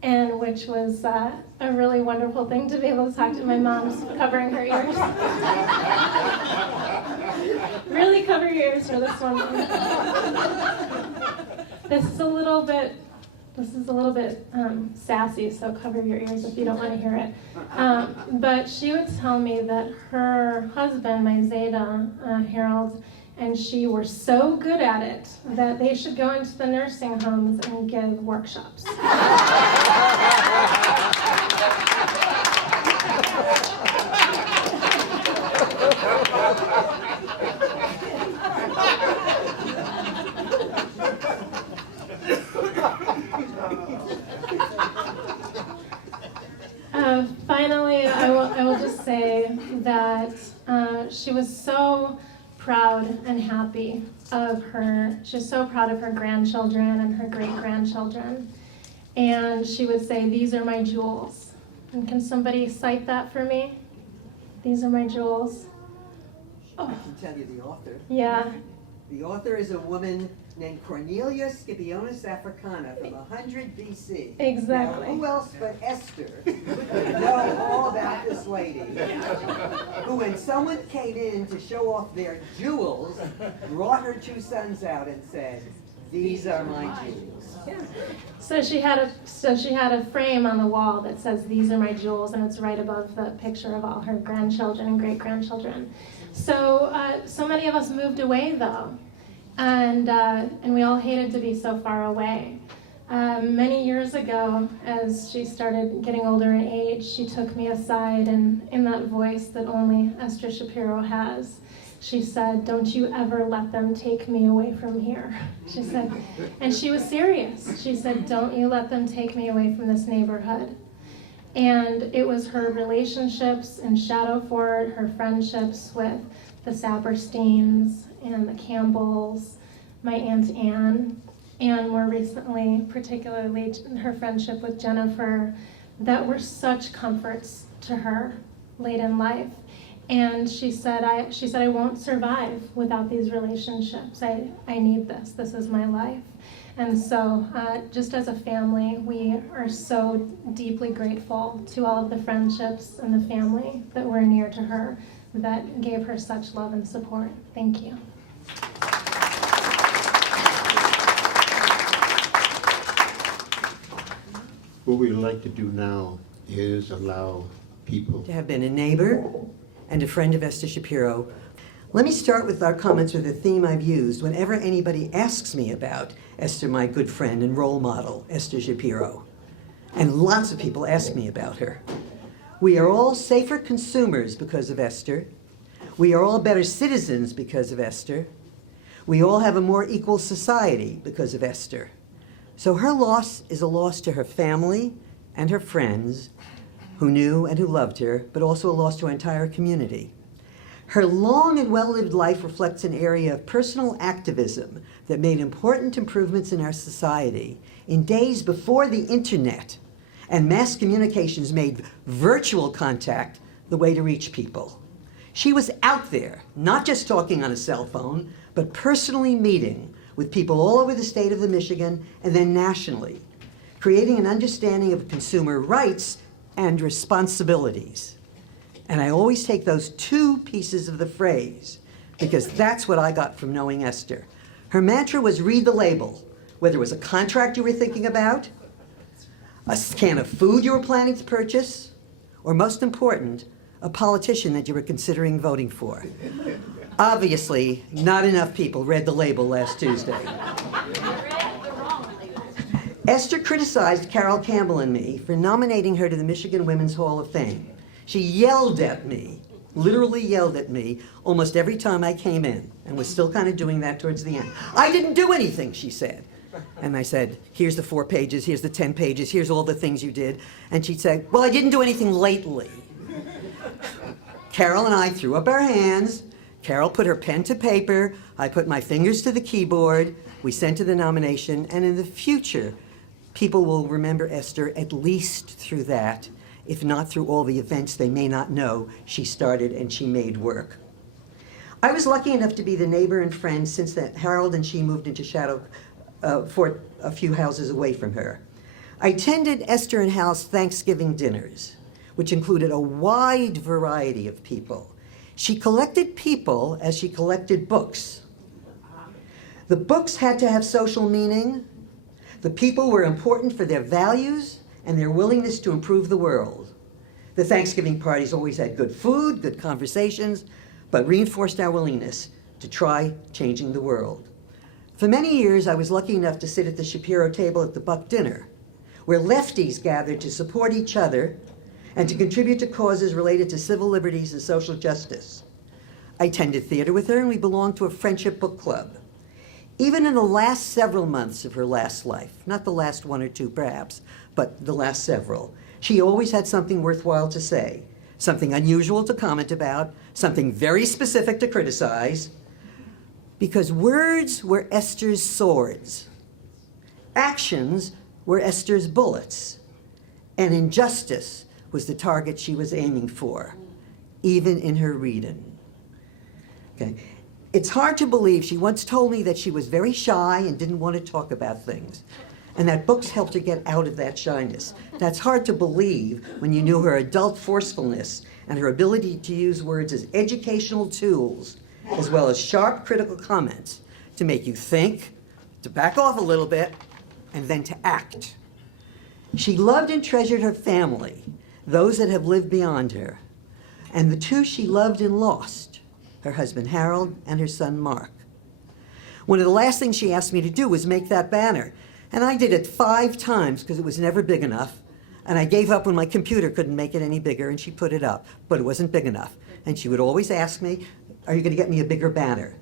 and which was a really wonderful thing to be able to talk to. My mom's covering her ears. Really cover your ears for this one. This is a little bit sassy, so cover your ears if you don't want to hear it. But she would tell me that her husband, my Zeta, Harold, and she were so good at it that they should go into the nursing homes and give workshops. Finally, I will just say that she was so proud and happy of her. She was so proud of her grandchildren and her great-grandchildren. And she would say, "These are my jewels." And can somebody cite that for me? These are my jewels. I can tell you the author. Yeah. The author is a woman named Cornelia Scipionis Africana from 100 BC. Exactly. Now, who else but Esther would know all about this lady, who, when someone came in to show off their jewels, brought her two sons out and said, "These are my jewels." So she had a frame on the wall that says, "These are my jewels," and it's right above the picture of all her grandchildren and great-grandchildren. So many of us moved away though, and we all hated to be so far away. Many years ago, as she started getting older in age, she took me aside, and in that voice that only Esther Shapiro has, she said, "Don't you ever let them take me away from here." She said, and she was serious. She said, "Don't you let them take me away from this neighborhood." And it was her relationships in Shadowford, her friendships with the Sapersteins and the Campbells, my Aunt Anne, and more recently, particularly her friendship with Jennifer, that were such comforts to her late in life. And she said, I won't survive without these relationships. I need this. This is my life. And so just as a family, we are so deeply grateful to all of the friendships and the family that were near to her that gave her such love and support. Thank you. What we'd like to do now is allow people To have been a neighbor and a friend of Esther Shapiro. Let me start with our comments with a theme I've used whenever anybody asks me about Esther, my good friend and role model, Esther Shapiro. And lots of people ask me about her. We are all safer consumers because of Esther. We are all better citizens because of Esther. We all have a more equal society because of Esther. So her loss is a loss to her family and her friends who knew and who loved her, but also a loss to our entire community. Her long and well-lived life reflects an area of personal activism that made important improvements in our society in days before the internet and mass communications made virtual contact the way to reach people. She was out there, not just talking on a cell phone, but personally meeting with people all over the state of Michigan and then nationally, creating an understanding of consumer rights and responsibilities. And I always take those two pieces of the phrase because that's what I got from knowing Esther. Her mantra was read the label, whether it was a contract you were thinking about, a can of food you were planning to purchase, or most important, a politician that you were considering voting for. Obviously, not enough people read the label last Tuesday. Esther criticized Carol Campbell and me for nominating her to the Michigan Women's Hall of Fame. She yelled at me, literally yelled at me, almost every time I came in, and was still kind of doing that towards the end. I didn't do anything, she said. And I said, here's the 4 pages, here's the 10 pages, here's all the things you did. And she'd say, well, I didn't do anything lately. Carol and I threw up our hands. Carol put her pen to paper. I put my fingers to the keyboard. We sent her the nomination. And in the future, people will remember Esther at least through that, if not through all the events they may not know she started and she made work. I was lucky enough to be the neighbor and friend since that Harold and she moved into Shadowford a few houses away from her. I attended Esther and Hal's Thanksgiving dinners, which included a wide variety of people. She collected people as she collected books. The books had to have social meaning. The people were important for their values and their willingness to improve the world. The Thanksgiving parties always had good food, good conversations, but reinforced our willingness to try changing the world. For many years, I was lucky enough to sit at the Shapiro table at the Buck Dinner, where lefties gathered to support each other and to contribute to causes related to civil liberties and social justice. I attended theater with her, and we belonged to a friendship book club. Even in the last several months of her last life, not the last 1 or 2 perhaps, but the last several, she always had something worthwhile to say, something unusual to comment about, something very specific to criticize, because words were Esther's swords, actions were Esther's bullets, and injustice was the target she was aiming for, even in her reading. Okay. It's hard to believe she once told me that she was very shy and didn't want to talk about things, and that books helped her get out of that shyness. That's hard to believe when you knew her adult forcefulness and her ability to use words as educational tools, as well as sharp critical comments to make you think, to back off a little bit, and then to act. She loved and treasured her family, those that have lived beyond her, and the two she loved and lost, her husband Harold, and her son Mark. One of the last things she asked me to do was make that banner. And I did it 5 times because it was never big enough. And I gave up when my computer couldn't make it any bigger, and she put it up, but it wasn't big enough. And she would always ask me, are you going to get me a bigger banner?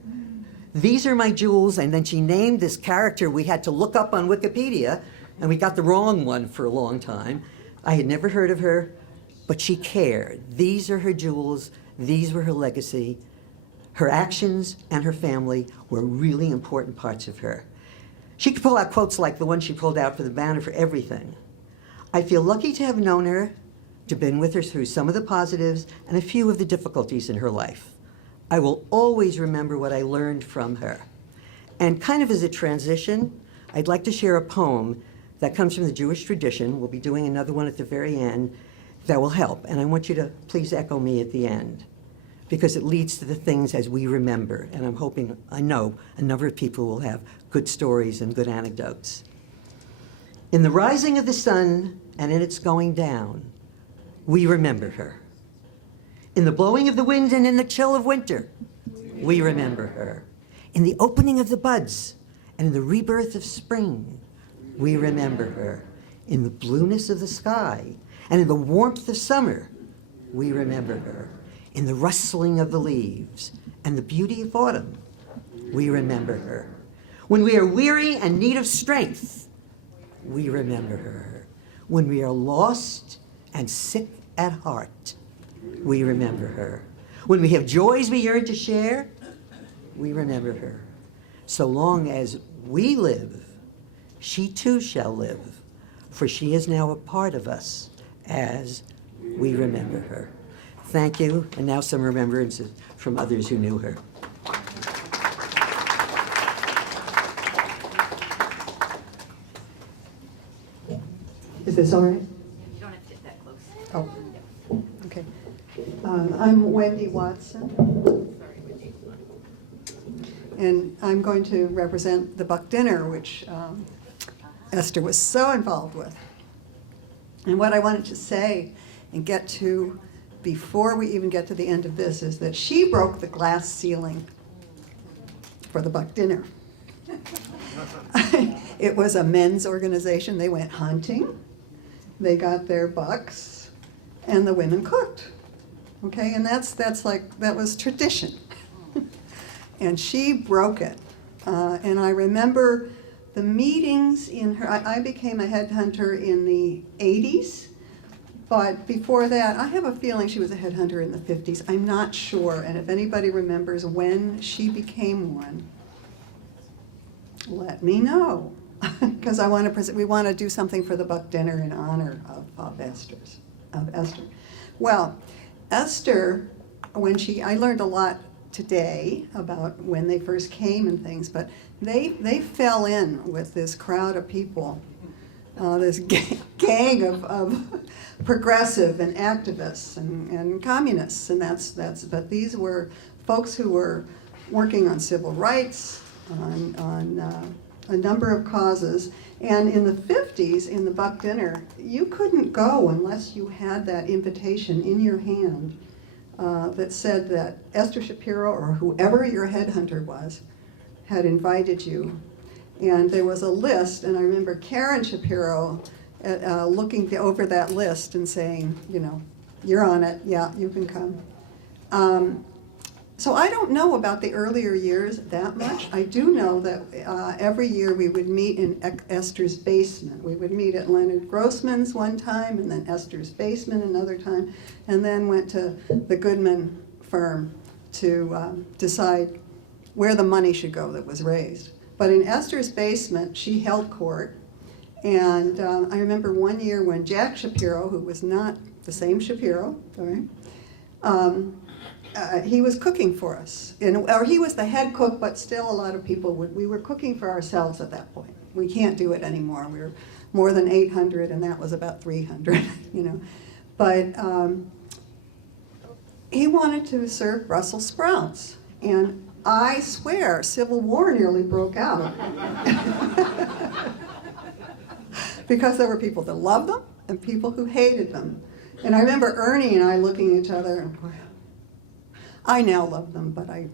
These are my jewels, and then she named this character we had to look up on Wikipedia, and we got the wrong one for a long time. I had never heard of her, but she cared. These are her jewels, these were her legacy. Her actions and her family were really important parts of her. She could pull out quotes like the one she pulled out for the banner for everything. I feel lucky to have known her, to have been with her through some of the positives and a few of the difficulties in her life. I will always remember what I learned from her. And kind of as a transition, I'd like to share a poem that comes from the Jewish tradition. We'll be doing another one at the very end that will help. And I want you to please echo me at the end, because it leads to the things as we remember. And I'm hoping, I know, a number of people will have good stories and good anecdotes. In the rising of the sun and in its going down, we remember her. In the blowing of the wind and in the chill of winter, we remember her. In the opening of the buds and in the rebirth of spring, we remember her. In the blueness of the sky and in the warmth of summer, we remember her. In the rustling of the leaves and the beauty of autumn, we remember her. When we are weary and need of strength, we remember her. When we are lost and sick at heart, we remember her. When we have joys we yearn to share, we remember her. So long as we live, she too shall live, for she is now a part of us as we remember her. Thank you, and now some remembrances from others who knew her. Is this all right? You don't have to get that close. Oh, okay. I'm Wendy Watson, Sorry, Wendy. and I'm going to represent the Buck Dinner, which Esther was so involved with. And what I wanted to say and get to before we even get to the end of this is that she broke the glass ceiling for the Buck Dinner. It was a men's organization. They went hunting. They got their bucks, and the women cooked. Okay, and that was tradition. And she broke it. And I remember the meetings in her. I became a headhunter in the 80s, but before that, I have a feeling she was a headhunter in the 50s. I'm not sure, and if anybody remembers when she became one, let me know, because we want to do something for the Buck Dinner in honor of Esther. Well, Esther, I learned a lot today about when they first came and things, but they fell in with this crowd of people, this gang of progressive and activists and communists, and but these were folks who were working on civil rights, on a number of causes. And in the 50s, in the Buck Dinner, you couldn't go unless you had that invitation in your hand that said that Esther Shapiro, or whoever your headhunter was, had invited you. And there was a list, and I remember Karen Shapiro looking over that list and saying, you're on it, yeah, you can come. So I don't know about the earlier years that much. I do know that every year we would meet in Esther's basement. We would meet at Leonard Grossman's one time, and then Esther's basement another time, and then went to the Goodman firm to decide where the money should go that was raised. But in Esther's basement, she held court. And I remember one year when Jack Shapiro, who was not the same Shapiro, sorry, he was cooking for us. Or he was the head cook, but still a lot of people we were cooking for ourselves at that point. We can't do it anymore. We were more than 800, and that was about 300, But he wanted to serve Brussels sprouts. And I swear, civil war nearly broke out. Because there were people that loved them and people who hated them. And I remember Ernie and I looking at each other and going, I now love them, but I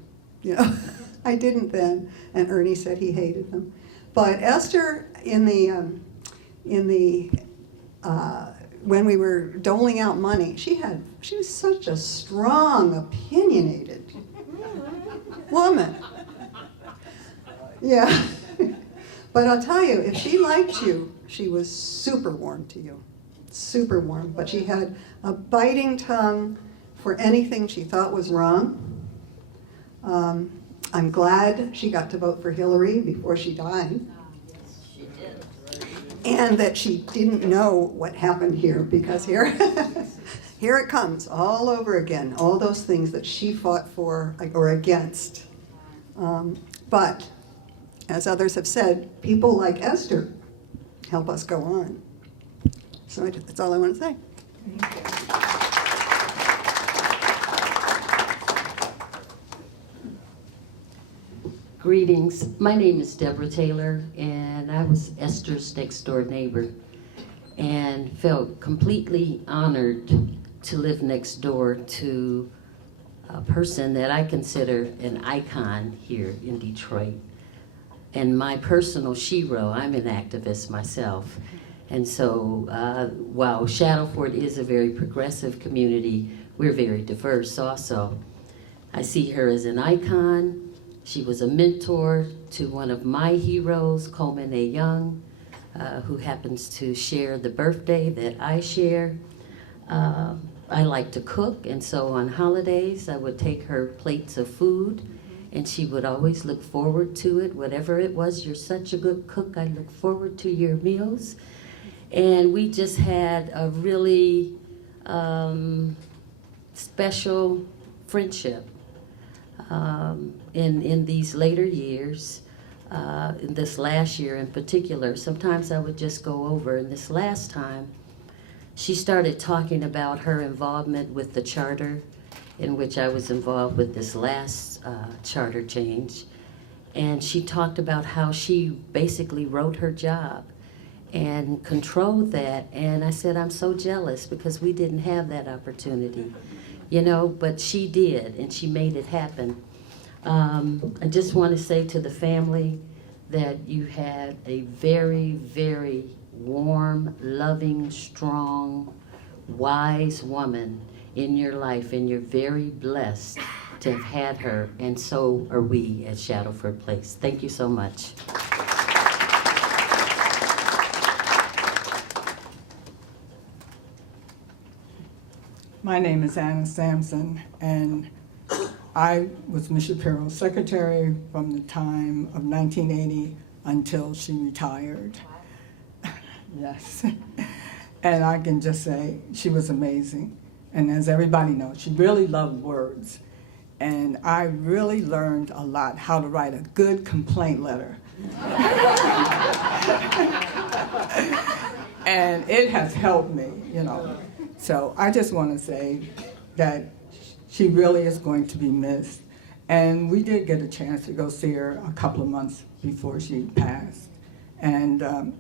didn't then. And Ernie said he hated them. But Esther, when we were doling out money, she was such a strong, opinionated woman. Yeah. But I'll tell you, if she liked you, she was super warm to you. Super warm. But she had a biting tongue for anything she thought was wrong. I'm glad she got to vote for Hillary before she died. She did. And that she didn't know what happened here, because here it comes all over again, all those things that she fought for or against. But, as others have said, people like Esther help us go on. So that's all I want to say. Greetings. My name is Deborah Taylor, and I was Esther's next door neighbor and felt completely honored to live next door to a person that I consider an icon here in Detroit. And my personal shero, I'm an activist myself. And so while Shadowford is a very progressive community, we're very diverse also. I see her as an icon. She was a mentor to one of my heroes, Coleman A. Young, who happens to share the birthday that I share. I like to cook, and so on holidays, I would take her plates of food, and she would always look forward to it, whatever it was. You're such a good cook, I look forward to your meals. And we just had a really special friendship. In these later years, in this last year in particular, sometimes I would just go over, and this last time, she started talking about her involvement with the charter, in which I was involved with this last charter change. And she talked about how she basically wrote her job and controlled that. And I said, I'm so jealous because we didn't have that opportunity. But she did, and she made it happen. I just want to say to the family that you had a very, very warm, loving, strong, wise woman in your life, and you're very blessed to have had her, and so are we at Shadowford Place. Thank you so much. My name is Anna Sampson, and I was Ms. Shapiro's secretary from the time of 1980 until she retired. Yes. And I can just say she was amazing. And as everybody knows, she really loved words. And I really learned a lot how to write a good complaint letter. And it has helped me, So I just want to say that she really is going to be missed. And we did get a chance to go see her a couple of months before she passed. And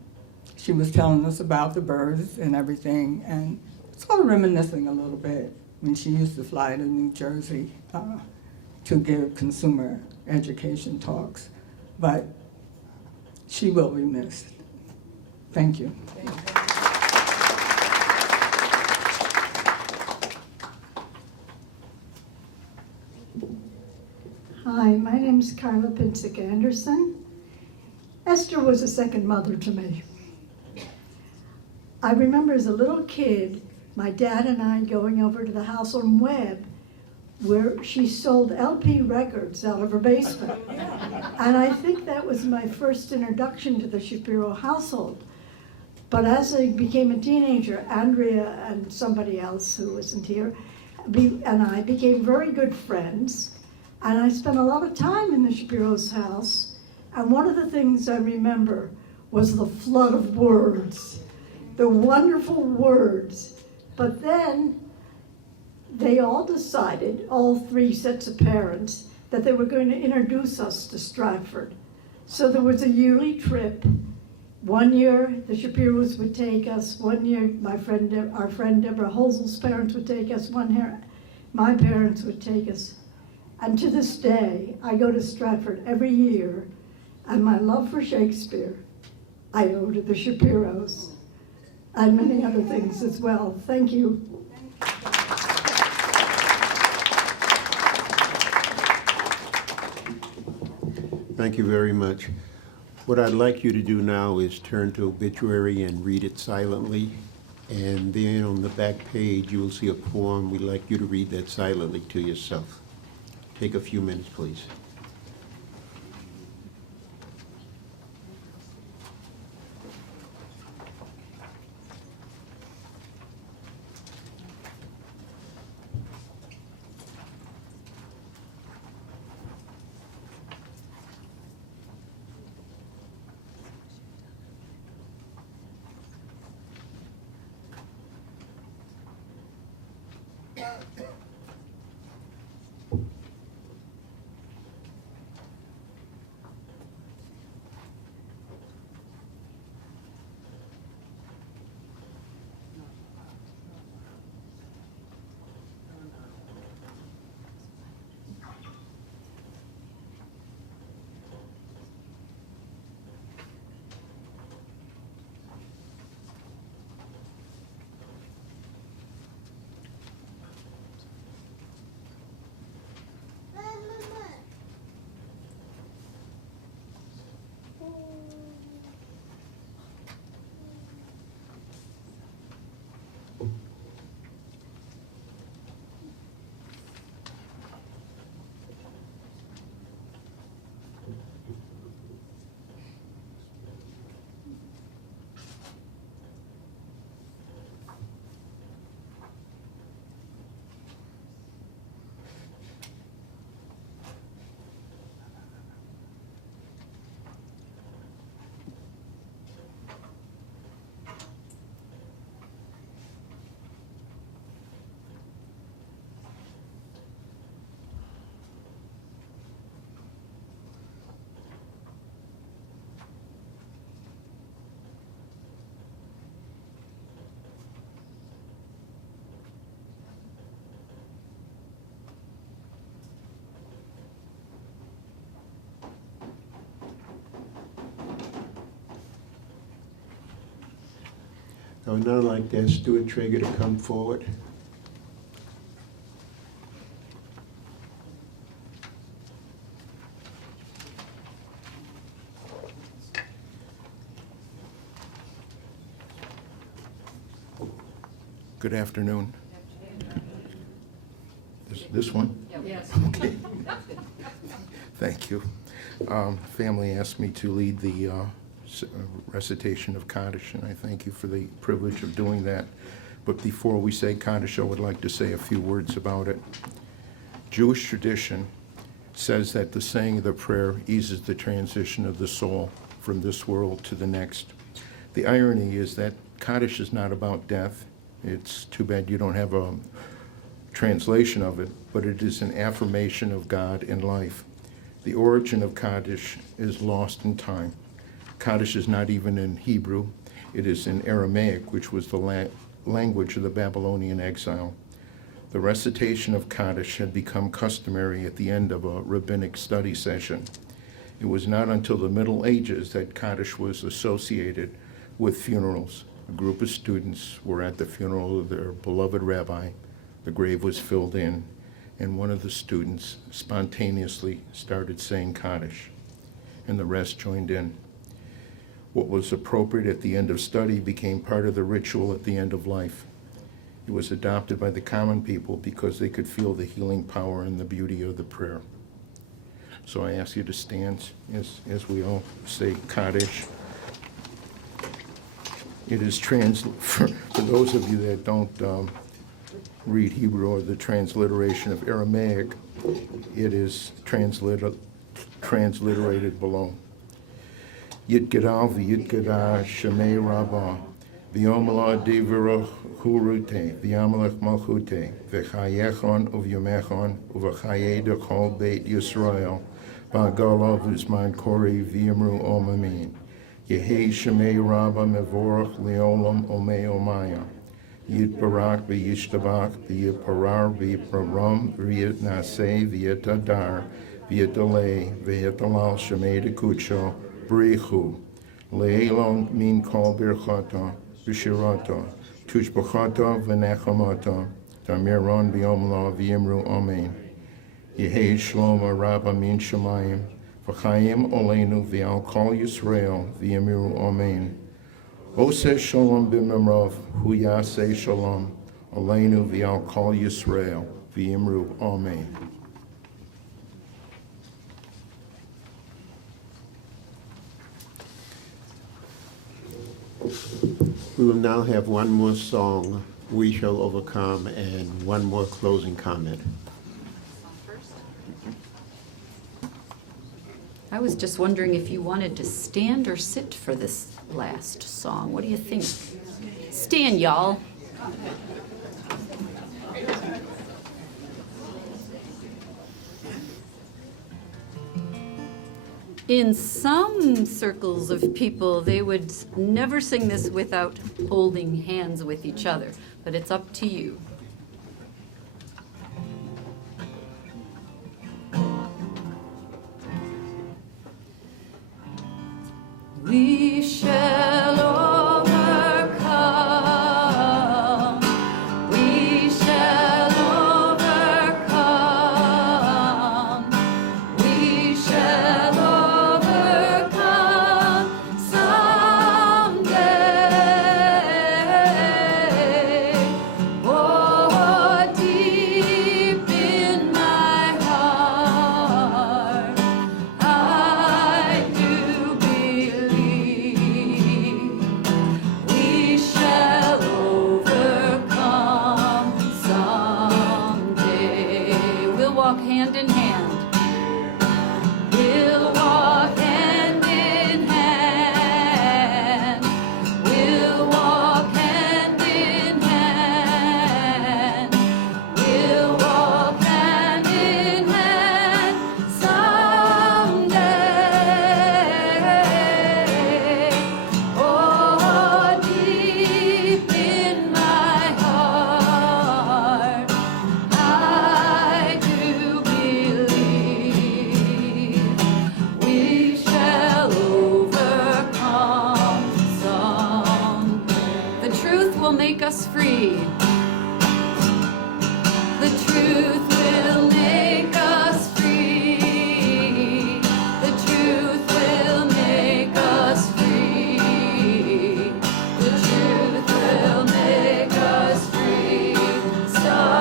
she was telling us about the birds and everything, and sort of reminiscing a little bit when she used to fly to New Jersey to give consumer education talks. But she will be missed. Thank you. Hi, my name is Carla Pinsick Anderson. Esther was a second mother to me. I remember as a little kid, my dad and I going over to the house on Webb, where she sold LP records out of her basement. And I think that was my first introduction to the Shapiro household. But as I became a teenager, Andrea and somebody else who isn't here, and I became very good friends. And I spent a lot of time in the Shapiro's house. And one of the things I remember was the flood of words, the wonderful words. But then they all decided, all three sets of parents, that they were going to introduce us to Stratford. So there was a yearly trip. One year the Shapiros would take us. One year our friend Deborah Holzel's parents would take us. One year my parents would take us. And to this day, I go to Stratford every year, and my love for Shakespeare, I owe to the Shapiros, and many other things as well. Thank you. Thank you very much. What I'd like you to do now is turn to obituary and read it silently. And then on the back page, you will see a poem. We'd like you to read that silently to yourself. Take a few minutes, please. I would now like to ask Stuart Traeger to come forward. Good afternoon. This one? Yes. Okay. Thank you. Family asked me to lead the recitation of Kaddish, and I thank you for the privilege of doing that. But before we say Kaddish, I would like to say a few words about it. Jewish tradition says that the saying of the prayer eases the transition of the soul from this world to the next. The irony is that Kaddish is not about death. It's too bad you don't have a translation of it, but it is an affirmation of God in life. The origin of Kaddish is lost in time. Kaddish is not even in Hebrew. It is in Aramaic, which was the language of the Babylonian exile. The recitation of Kaddish had become customary at the end of a rabbinic study session. It was not until the Middle Ages that Kaddish was associated with funerals. A group of students were at the funeral of their beloved rabbi. The grave was filled in, and one of the students spontaneously started saying Kaddish, and the rest joined in. What was appropriate at the end of study became part of the ritual at the end of life. It was adopted by the common people because they could feel the healing power and the beauty of the prayer. So I ask you to stand as we all say Kaddish. It is for those of you that don't read Hebrew or the transliteration of Aramaic, it is transliterated below. Yitgada v'yitgada shemei rabbah v'yomala divrach hurute v'yamalech malchute v'chayechon uv'yomechon uv'chaye dechol beit Yisrael v'agala v'zman kori v'yimru omamin Yehei shemei rabbah mevorach leolam omei omaya Yitbarak v'yishtabach v'yiparar v'yiparam v'yitnaseh v'yitadar v'yitaleh v'yitalal shemei dekucho brichu le'elon min kol birchata v'shirata tushbachata v'nechamata tamiron v'yomla v'yimru amen. Yehi shlom araba min shemayim v'chayim olenu v'al kol Yisrael v'yimiru amen. Oseh shalom b'mimrav hu yaseh shalom olenu v'al kol Yisrael v'yimru amen. We will now have one more song, We Shall Overcome, and one more closing comment. I was just wondering if you wanted to stand or sit for this last song. What do you think? Stand, y'all. In some circles of people, they would never sing this without holding hands with each other, but it's up to you. We shall overcome. We shall overcome. We shall overcome someday. Oh, deep in my heart, I do believe we shall overcome someday. We'll walk hand in hand. We'll walk hand in hand. We'll walk hand in hand. We'll walk hand in hand someday. Oh, deep in my heart, I do believe we shall overcome someday. The truth will make us free. The truth will make us free. The truth will make us free. The truth will make us free someday.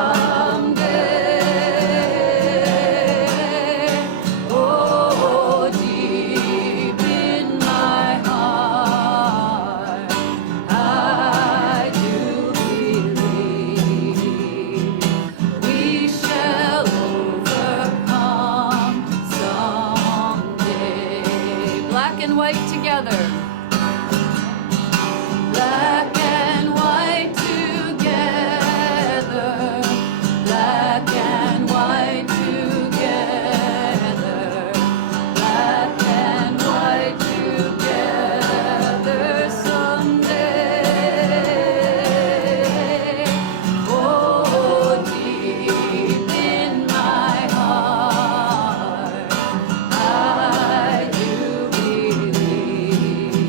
Oh, deep in my heart, I do believe we shall overcome someday. Black and white together. Black and white together. Black and white together. Black and white together someday. Oh, deep in my heart, I do believe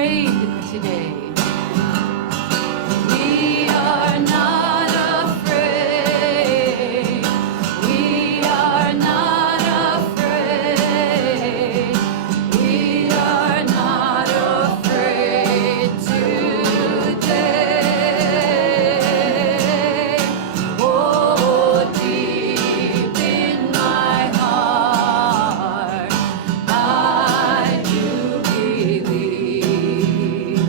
afraid today. We are not afraid. We are not afraid. We are not afraid today. Oh, deep in my heart, I do believe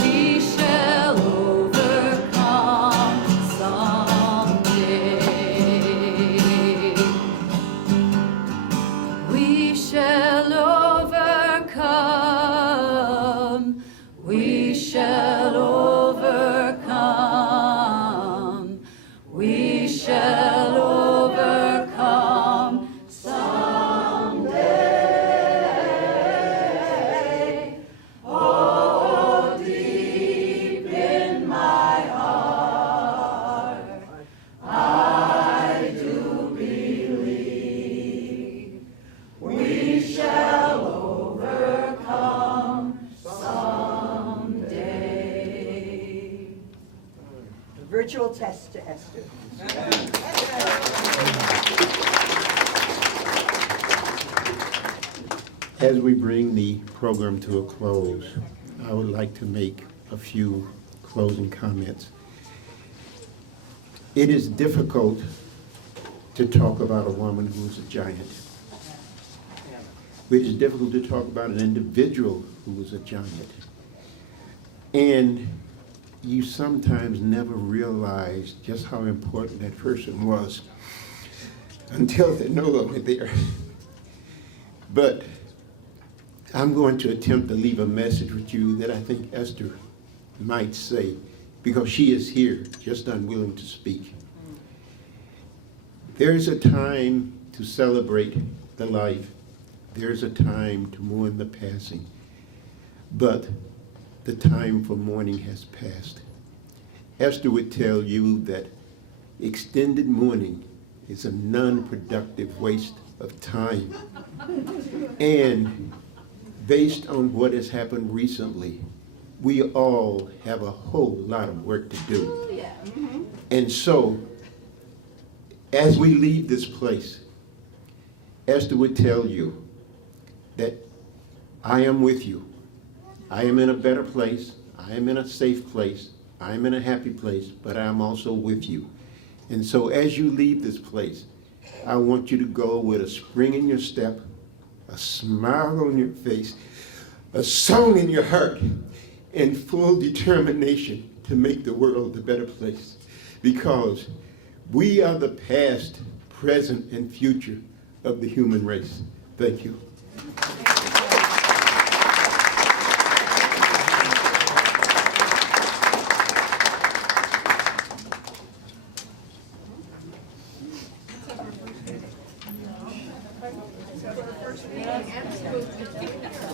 we shall overcome someday. We shall overcome. We shall overcome. We shall overcome someday. Oh, deep in my heart, I do believe we shall overcome someday. A virtual test to Esther. As we bring the program to a close, I would like to make a few closing comments. It is difficult to talk about a woman who is a giant. It is difficult to talk about an individual who is a giant. And you sometimes never realize just how important that person was until they're no longer there. But I'm going to attempt to leave a message with you that I think Esther might say, because she is here, just unwilling to speak. There is a time to celebrate the life. There's a time to mourn the passing. But the time for mourning has passed. Esther would tell you that extended mourning is a non-productive waste of time. And based on what has happened recently, we all have a whole lot of work to do. And so, as we leave this place, Esther would tell you that I am with you. I am in a better place. I am in a safe place. I am in a happy place, but I am also with you. And so as you leave this place, I want you to go with a spring in your step, a smile on your face, a song in your heart, and full determination to make the world a better place. Because we are the past, present, and future of the human race. Thank you.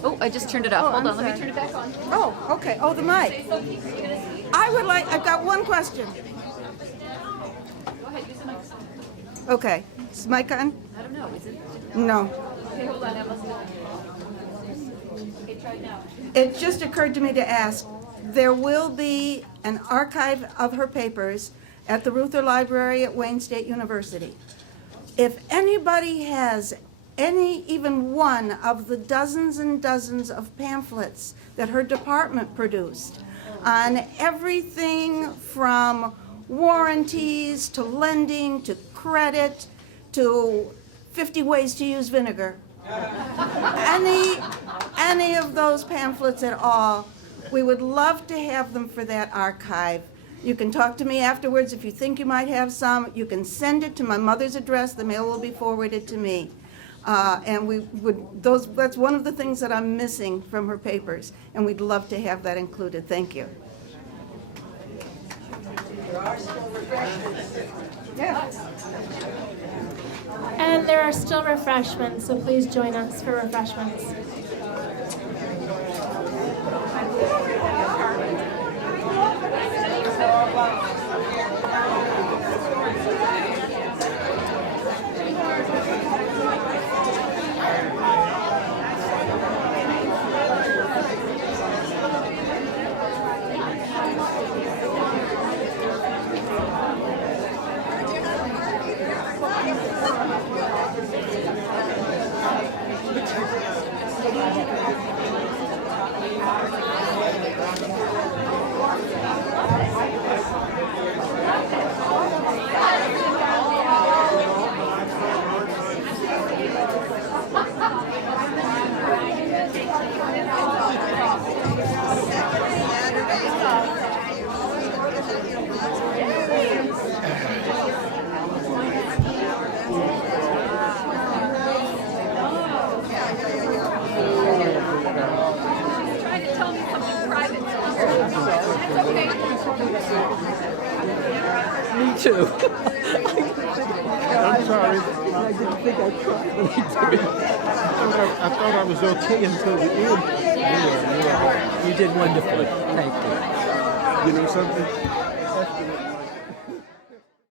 Oh, I just turned it off. Hold on, let me turn it back on. Oh, okay. Oh, the mic. I've got one question. Go ahead, use the mic. Okay. Is the mic on? I don't know, is it? No. Okay, hold on, Emma. Okay, try it now. It just occurred to me to ask, there will be an archive of her papers at the Ruther Library at Wayne State University. If anybody has even one of the dozens and dozens of pamphlets that her department produced on everything from warranties to lending to credit to 50 ways to use vinegar, any of those pamphlets at all, we would love to have them for that archive. You can talk to me afterwards if you think you might have some. You can send it to my mother's address. The mail will be forwarded to me. That's one of the things that I'm missing from her papers, and we'd love to have that included. Thank you. There are still refreshments. Yeah. And there are still refreshments, so please join us for refreshments. too. I'm sorry. I didn't think I cried when I did. I thought I was okay until the end. You did wonderfully. Thank you. You know something?